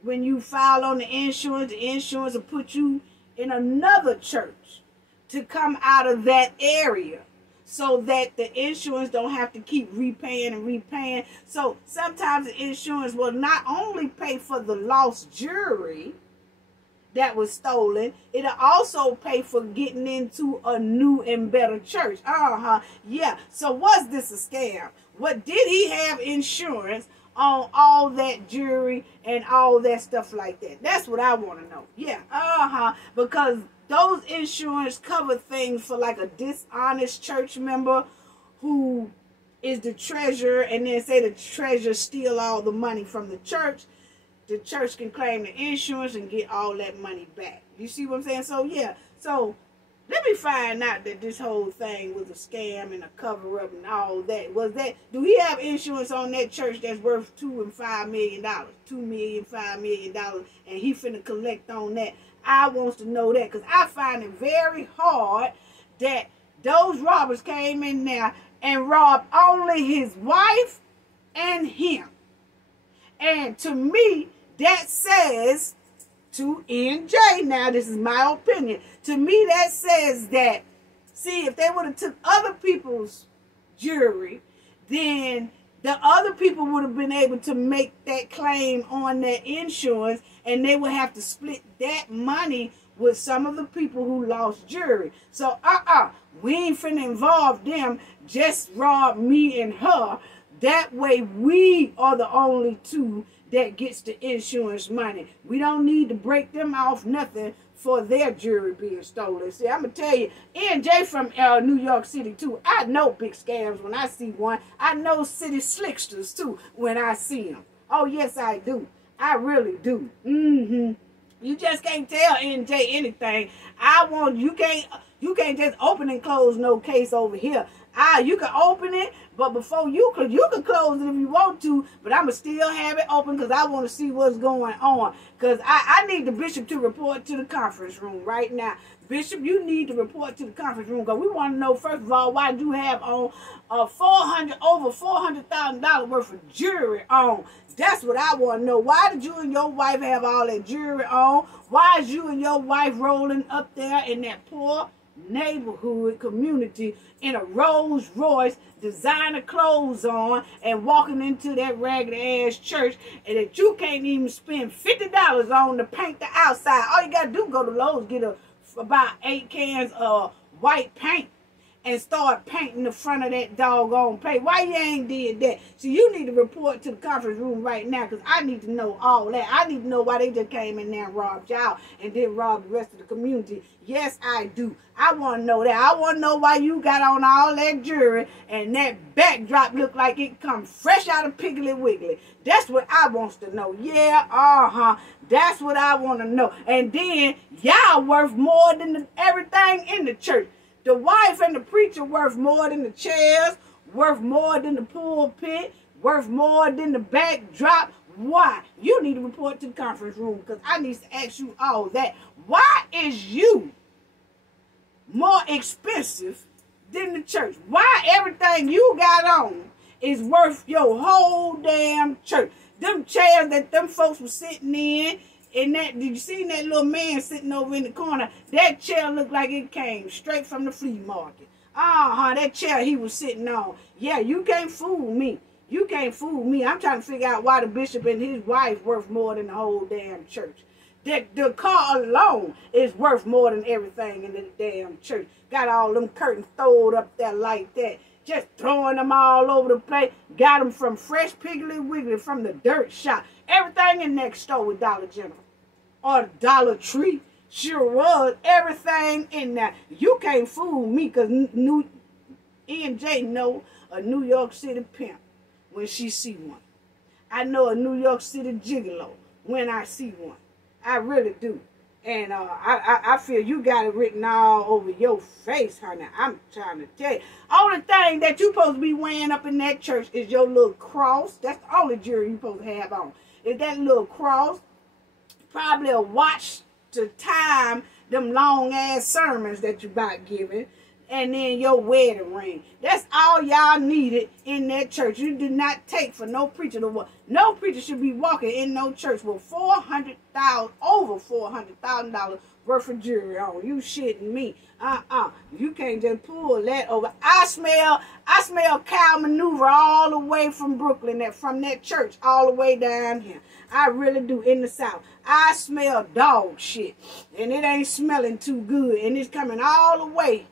when you file on the insurance will put you in another church to come out of that area so that the insurance don't have to keep repaying and repaying. So sometimes the insurance will not only pay for the lost jewelry that was stolen, it'll also pay for getting into a new and better church. Yeah. So was this a scam? What did he have insurance on all that jewelry and all that stuff like that? That's what I want to know. Yeah. Because those insurance cover things for like a dishonest church member who is the treasurer, and then say the treasurer steal all the money from the church. the church can claim the insurance and get all that money back. You see what I'm saying? So, yeah. So, let me find out that this whole thing was a scam and a cover-up and all that. Do he have insurance on that church that's worth $2 and $5 million? $2 million, $5 million, and he finna collect on that? I wants to know that, because I find it very hard that those robbers came in there and robbed only his wife and him. And to me, that says to NJ, now this is my opinion, to me that says that, see, if they would have took other people's jewelry, then the other people would have been able to make that claim on that insurance, and they would have to split that money with some of the people who lost jewelry. So, we ain't finna involve them, just rob me and her. That way we are the only two that gets the insurance money. We don't need to break them off nothing for their jewelry being stolen. See, I'm going to tell you, NJ from New York City, too. I know big scams when I see one. I know city slicksters, too, when I see them. Oh, yes, I do. I really do. You just can't tell NJ anything. You can't just open and close no case over here. You can open it, but before you can close it if you want to, but I'm going to still have it open because I want to see what's going on. Because I need the bishop to report to the conference room right now. Bishop, you need to report to the conference room because we want to know, first of all, why you have on over $400,000 worth of jewelry on. That's what I want to know. Why did you and your wife have all that jewelry on? Why is you and your wife rolling up there in that poor neighborhood community in a Rolls Royce, designer clothes on, and walking into that ragged ass church, and that you can't even spend $50 on to paint the outside? All you gotta do is go to Lowe's, get about 8 cans of white paint, and start painting the front of that doggone paint. Why you ain't did that? So you need to report to the conference room right now, because I need to know all that. I need to know why they just came in there and robbed y'all and then robbed the rest of the community. Yes, I do. I want to know that. I want to know why you got on all that jewelry and that backdrop look like it come fresh out of Piggly Wiggly. That's what I wants to know. Yeah, that's what I want to know. And then y'all worth more than everything in the church. The wife and the preacher worth more than the chairs, worth more than the pulpit, worth more than the backdrop. Why? You need to report to the conference room because I need to ask you all that. Why is you more expensive than the church? Why everything you got on is worth your whole damn church? Them chairs that them folks were sitting in, and that, did you see that little man sitting over in the corner? That chair looked like it came straight from the flea market. That chair he was sitting on. Yeah, you can't fool me. You can't fool me. I'm trying to figure out why the bishop and his wife worth more than the whole damn church. That the car alone is worth more than everything in the damn church. Got all them curtains throwed up there like that. Just throwing them all over the place. Got them from fresh Piggly Wiggly from the dirt shop. Everything in next store with Dollar General. Or Dollar Tree. Sure was. Everything in there. You can't fool me because NJ know a New York City pimp when she see one. I know a New York City gigolo when I see one. I really do. And I feel you got it written all over your face, honey. I'm trying to tell you. Only thing that you supposed to be wearing up in that church is your little cross. That's the only jewelry you supposed to have on. Is that little cross. Probably a watch to time them long-ass sermons that you about giving. And then your wedding ring. That's all y'all needed in that church. You did not take for no preacher to walk. No preacher should be walking in no church with over $400,000 worth of jewelry on. You shitting me. You can't just pull that over. I smell cow maneuver all the way from Brooklyn, from that church all the way down here. I really do, in the South. I smell dog shit. And it ain't smelling too good. And it's coming all the way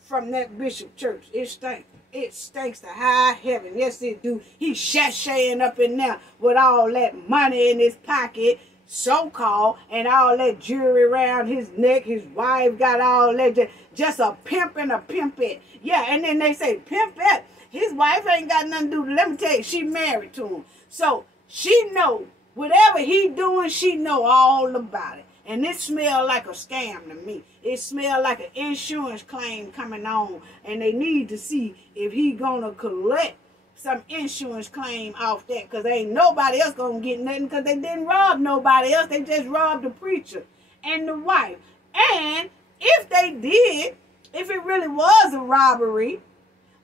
from that bishop church. It stinks. It stinks to high heaven. Yes, it do. He's sashaying up in there with all that money in his pocket, so-called, and all that jewelry around his neck. His wife got all that. Just a pimp and a pimpette. Yeah, and then they say, pimpette. His wife ain't got nothing to do with it. Let me tell you, she married to him. So she know Whatever he doing, she know all about it. And it smell like a scam to me. It smell like an insurance claim coming on. And they need to see if he gonna collect some insurance claim off that. Because ain't nobody else gonna get nothing, because they didn't rob nobody else. They just robbed the preacher and the wife. And if they did, if it really was a robbery,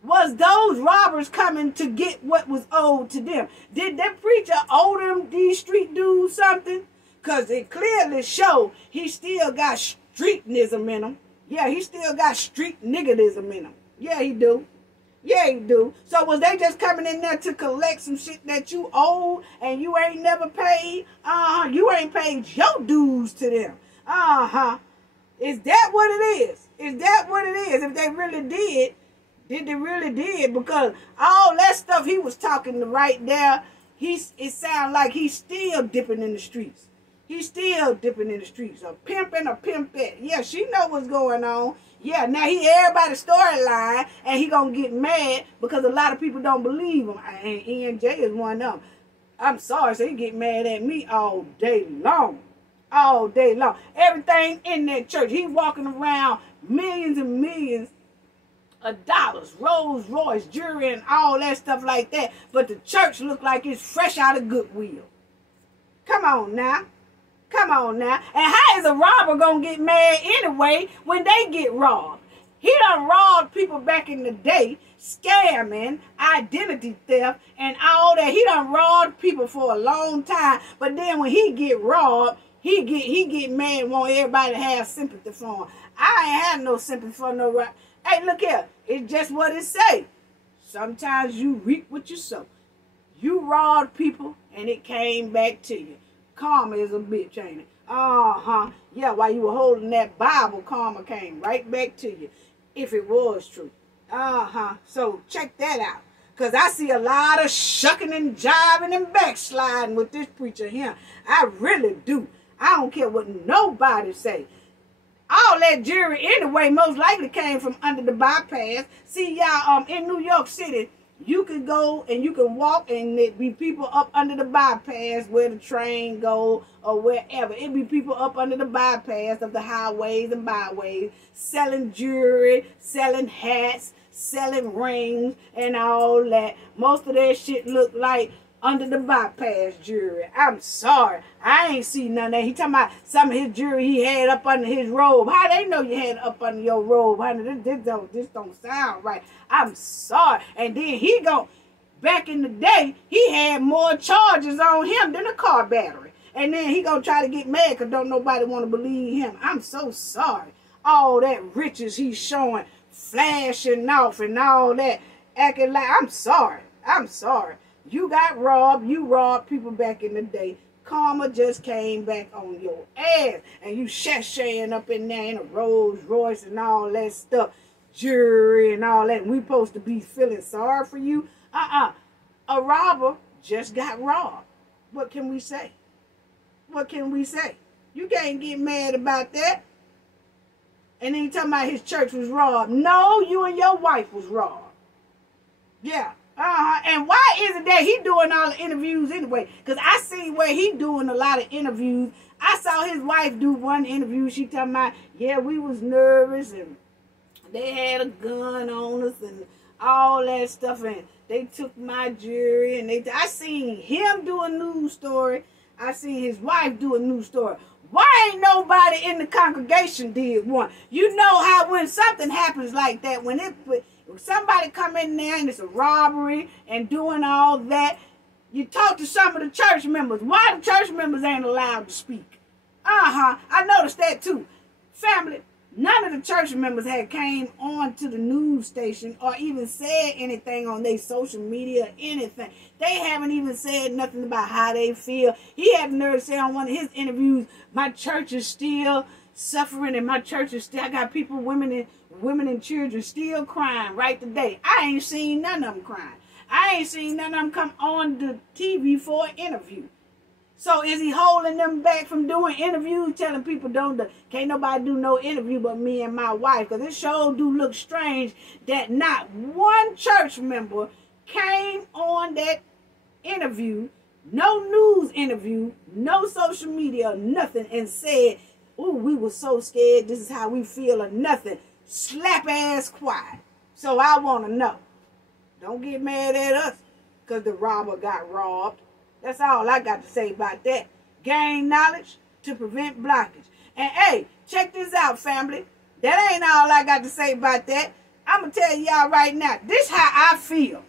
was those robbers coming to get what was owed to them? Did that preacher owe them, these street dudes, something? Because it clearly show he still got streetnism in him. Yeah, he still got street niggerism in him. Yeah, he do. Yeah, he do. So was they just coming in there to collect some shit that you owe and you ain't never paid? You ain't paid your dues to them. Is that what it is? Is that what it is? If they really did they really did? Because all that stuff he was talking to right there, it sounds like he's still dipping in the streets. He's still dipping in the streets. A pimp and a pimpette. Yeah, she know what's going on. Yeah, now he everybody's storyline, and he gonna get mad because a lot of people don't believe him. And ENJ is one of them. I'm sorry, so he get mad at me all day long. All day long. Everything in that church. He walking around millions and millions of dollars, Rolls Royce, jewelry, and all that stuff like that. But the church look like it's fresh out of Goodwill. Come on now. Come on now. And how is a robber going to get mad anyway when they get robbed? He done robbed people back in the day, scamming, identity theft, and all that. He done robbed people for a long time. But then when he get robbed, he get mad and want everybody to have sympathy for him. I ain't have no sympathy for no robber. Hey, look here. It's just what it say. Sometimes you reap what you sow. You robbed people and it came back to you. Karma is a bitch, ain't it? Yeah, while you were holding that Bible, karma came right back to you. If it was true. So check that out. Because I see a lot of shucking and jiving and backsliding with this preacher here. I really do. I don't care what nobody say. All that jewelry anyway most likely came from under the bypass. See, y'all, in New York City, you can go and you can walk and it be people up under the bypass where the train go or wherever. It be people up under the bypass of the highways and byways selling jewelry, selling hats, selling rings and all that. Most of that shit look like under the bypass jewelry. I'm sorry. I ain't seen none of that. He talking about some of his jewelry he had up under his robe. How they know you had it up under your robe? Honey, this don't sound right. I'm sorry. And then he back in the day, he had more charges on him than a car battery. And then he gonna try to get mad because don't nobody want to believe him. I'm so sorry. All that riches he's showing, flashing off and all that, acting like, I'm sorry. I'm sorry. You got robbed. You robbed people back in the day. Karma just came back on your ass. And you shashaying up in there in a Rolls Royce and all that stuff. Jewelry and all that. And we supposed to be feeling sorry for you? A robber just got robbed. What can we say? What can we say? You can't get mad about that. And then you talking about his church was robbed. No, you and your wife was robbed. Yeah. And why is it that he doing all the interviews anyway? Because I see where he doing a lot of interviews. I saw his wife do one interview. She talking about, yeah, we was nervous and they had a gun on us and all that stuff. And they took my jewelry. And I seen him do a news story. I seen his wife do a news story. Why ain't nobody in the congregation did one? You know how when something happens like that, when somebody come in there and it's a robbery and doing all that, you talk to some of the church members. Why the church members ain't allowed to speak? I noticed that too. Family, none of the church members had came on to the news station or even said anything on their social media or anything. They haven't even said nothing about how they feel. He had the nerve to say on one of his interviews, my church is still suffering and my church is still, I got people, women and children still crying right today. I ain't seen none of them crying. I ain't seen none of them come on the TV for an interview. So is he holding them back from doing interviews, telling people can't nobody do no interview but me and my wife? Because it sure do look strange that not one church member came on that interview no news interview, no social media, nothing, and said, "Oh, we were so scared. This is how we feel," or nothing. Slap ass quiet. So I want to know. Don't get mad at us because the robber got robbed. That's all I got to say about that. Gain knowledge to prevent blockage. And hey, check this out, family. That ain't all I got to say about that. I'm going to tell y'all right now. This how I feel.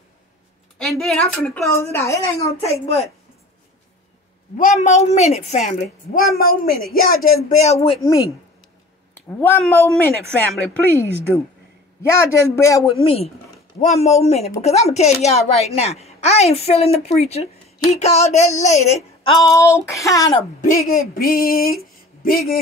And then I'm finna close it out. It ain't going to take but one more minute, family. One more minute. Y'all just bear with me. One more minute, family. Please do. Y'all just bear with me. One more minute. Because I'm going to tell y'all right now. I ain't feeling the preacher. He called that lady all kind of biggie,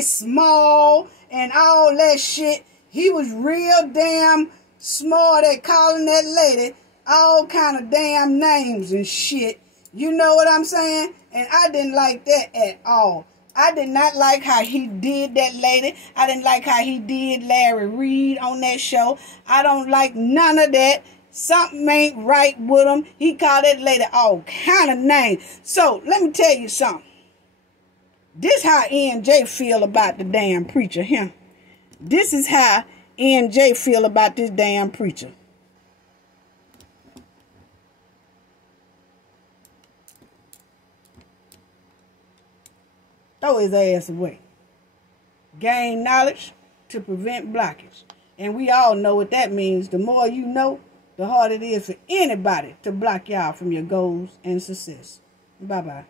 small, and all that shit. He was real damn smart at calling that lady all kind of damn names and shit. You know what I'm saying? And I didn't like that at all. I did not like how he did that lady. I didn't like how he did Larry Reid on that show. I don't like none of that. Something ain't right with him. He called that lady all kind of names. So, let me tell you something. This how NJ feel about the damn preacher here. This is how NJ feel about this damn preacher. Throw his ass away. Gain knowledge to prevent blockage. And we all know what that means. The more you know, the harder it is for anybody to block y'all from your goals and success. Bye-bye.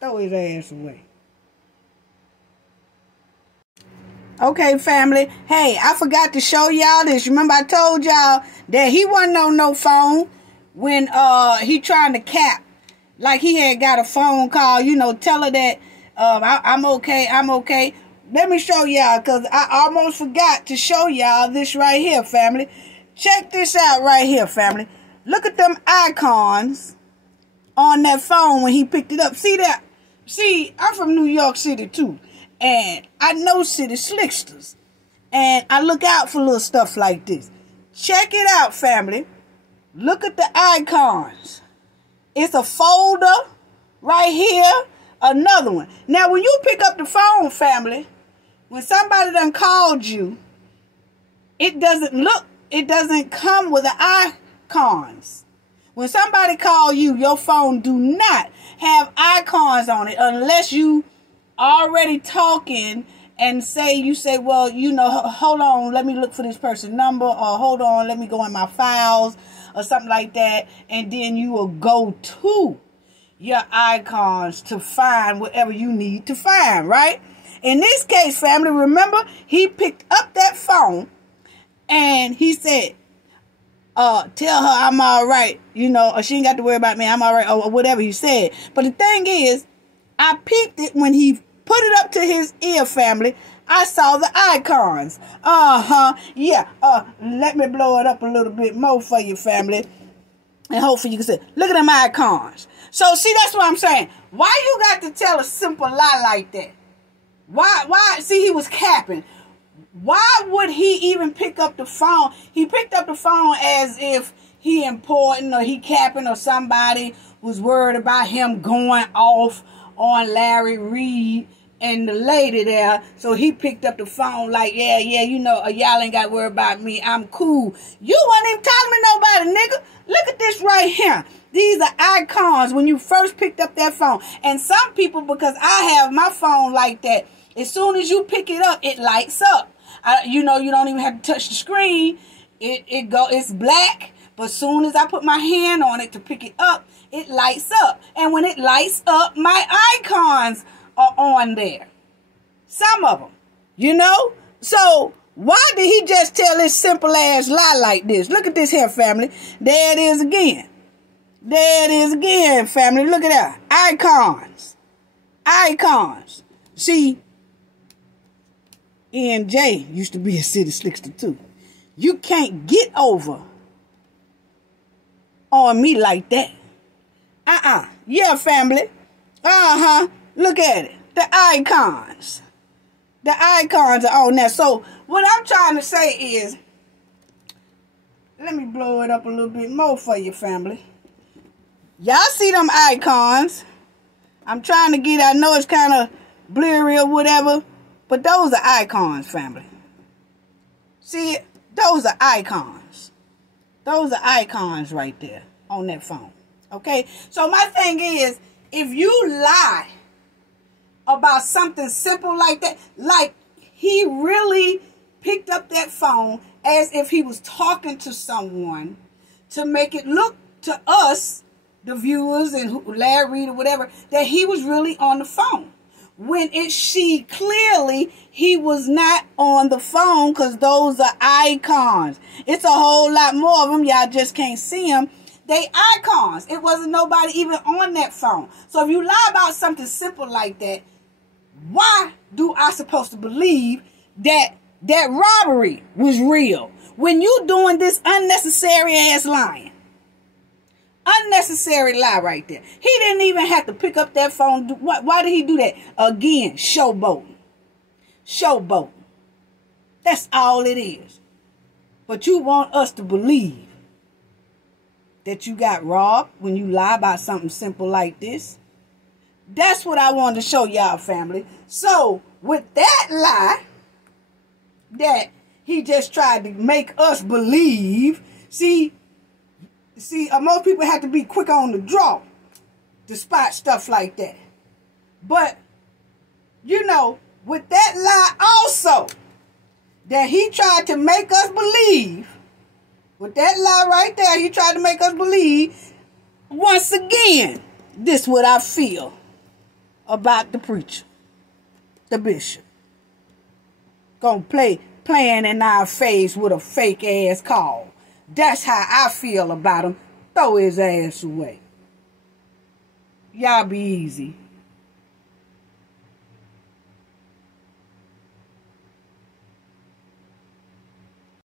Throw his ass away. Okay, family. Hey, I forgot to show y'all this. Remember I told y'all that he wasn't on no phone when he trying to cap. Like he had got a phone call, you know, tell her that I'm okay. Let me show y'all, because I almost forgot to show y'all this right here, family. Check this out right here, family. Look at them icons on that phone when he picked it up. See that? See, I'm from New York City, too. And I know city slicksters. And I look out for little stuff like this. Check it out, family. Look at the icons. It's a folder right here. Another one. Now, when you pick up the phone, family, when somebody done called you, it doesn't come with the icons. When somebody call you, your phone do not have icons on it unless you already talking and you say, well, you know, hold on, let me look for this person's number, or hold on, let me go in my files, or something like that, and then you will go to your icons to find whatever you need to find, right? In this case, family, remember, he picked up that phone and he said, tell her I'm all right, you know, or she ain't got to worry about me, I'm all right, or whatever he said. But the thing is, I peeped it when he put it up to his ear, family. I saw the icons. Yeah, let me blow it up a little bit more for you, family. And hopefully you can say, look at them icons. So, see, that's what I'm saying. Why you got to tell a simple lie like that? Why? See, he was capping. Why would he even pick up the phone? He picked up the phone as if he important or he capping, or somebody was worried about him going off on Larry Reid and the lady there. So he picked up the phone like, yeah, you know, y'all ain't got to worry about me. I'm cool. You wasn't even talking to nobody, nigga. Look at this right here. These are icons when you first picked up that phone. And some people, because I have my phone like that, as soon as you pick it up, it lights up. You know, you don't even have to touch the screen. It's black. But as soon as I put my hand on it to pick it up, it lights up. And when it lights up, my icons are on there. Some of them, you know. So why did he just tell this simple ass lie like this? Look at this here, family. There it is again. There it is again, family. Look at that. Icons. Icons. See, NJ used to be a city slickster too. You can't get over on me like that. Yeah, family. Look at it. The icons. The icons are on there. So what I'm trying to say is, let me blow it up a little bit more for you, family. Y'all see them icons. I'm trying to get, I know it's kind of blurry or whatever, but those are icons, family. See it? Those are icons. Those are icons right there on that phone. Okay? So my thing is, if you lie about something simple like that, like he really picked up that phone as if he was talking to someone to make it look to us, the viewers and Larry Reid or whatever, that he was really on the phone. When she clearly, he was not on the phone, because those are icons. It's a whole lot more of them. Y'all just can't see them. They icons. It wasn't nobody even on that phone. So if you lie about something simple like that, why do I supposed to believe that that robbery was real when you doing this unnecessary ass lying? Unnecessary lie right there. He didn't even have to pick up that phone. Why did he do that? Again, showboating. Showboating. That's all it is. But you want us to believe that you got robbed when you lie about something simple like this? That's what I wanted to show y'all, family. So, with that lie that he just tried to make us believe, see, most people have to be quick on the draw to spot stuff like that. But, you know, with that lie also, that he tried to make us believe, with that lie right there, he tried to make us believe, once again, this is what I feel about the preacher, the bishop. Gonna playing in our face with a fake ass call. That's how I feel about him. Throw his ass away. Y'all be easy.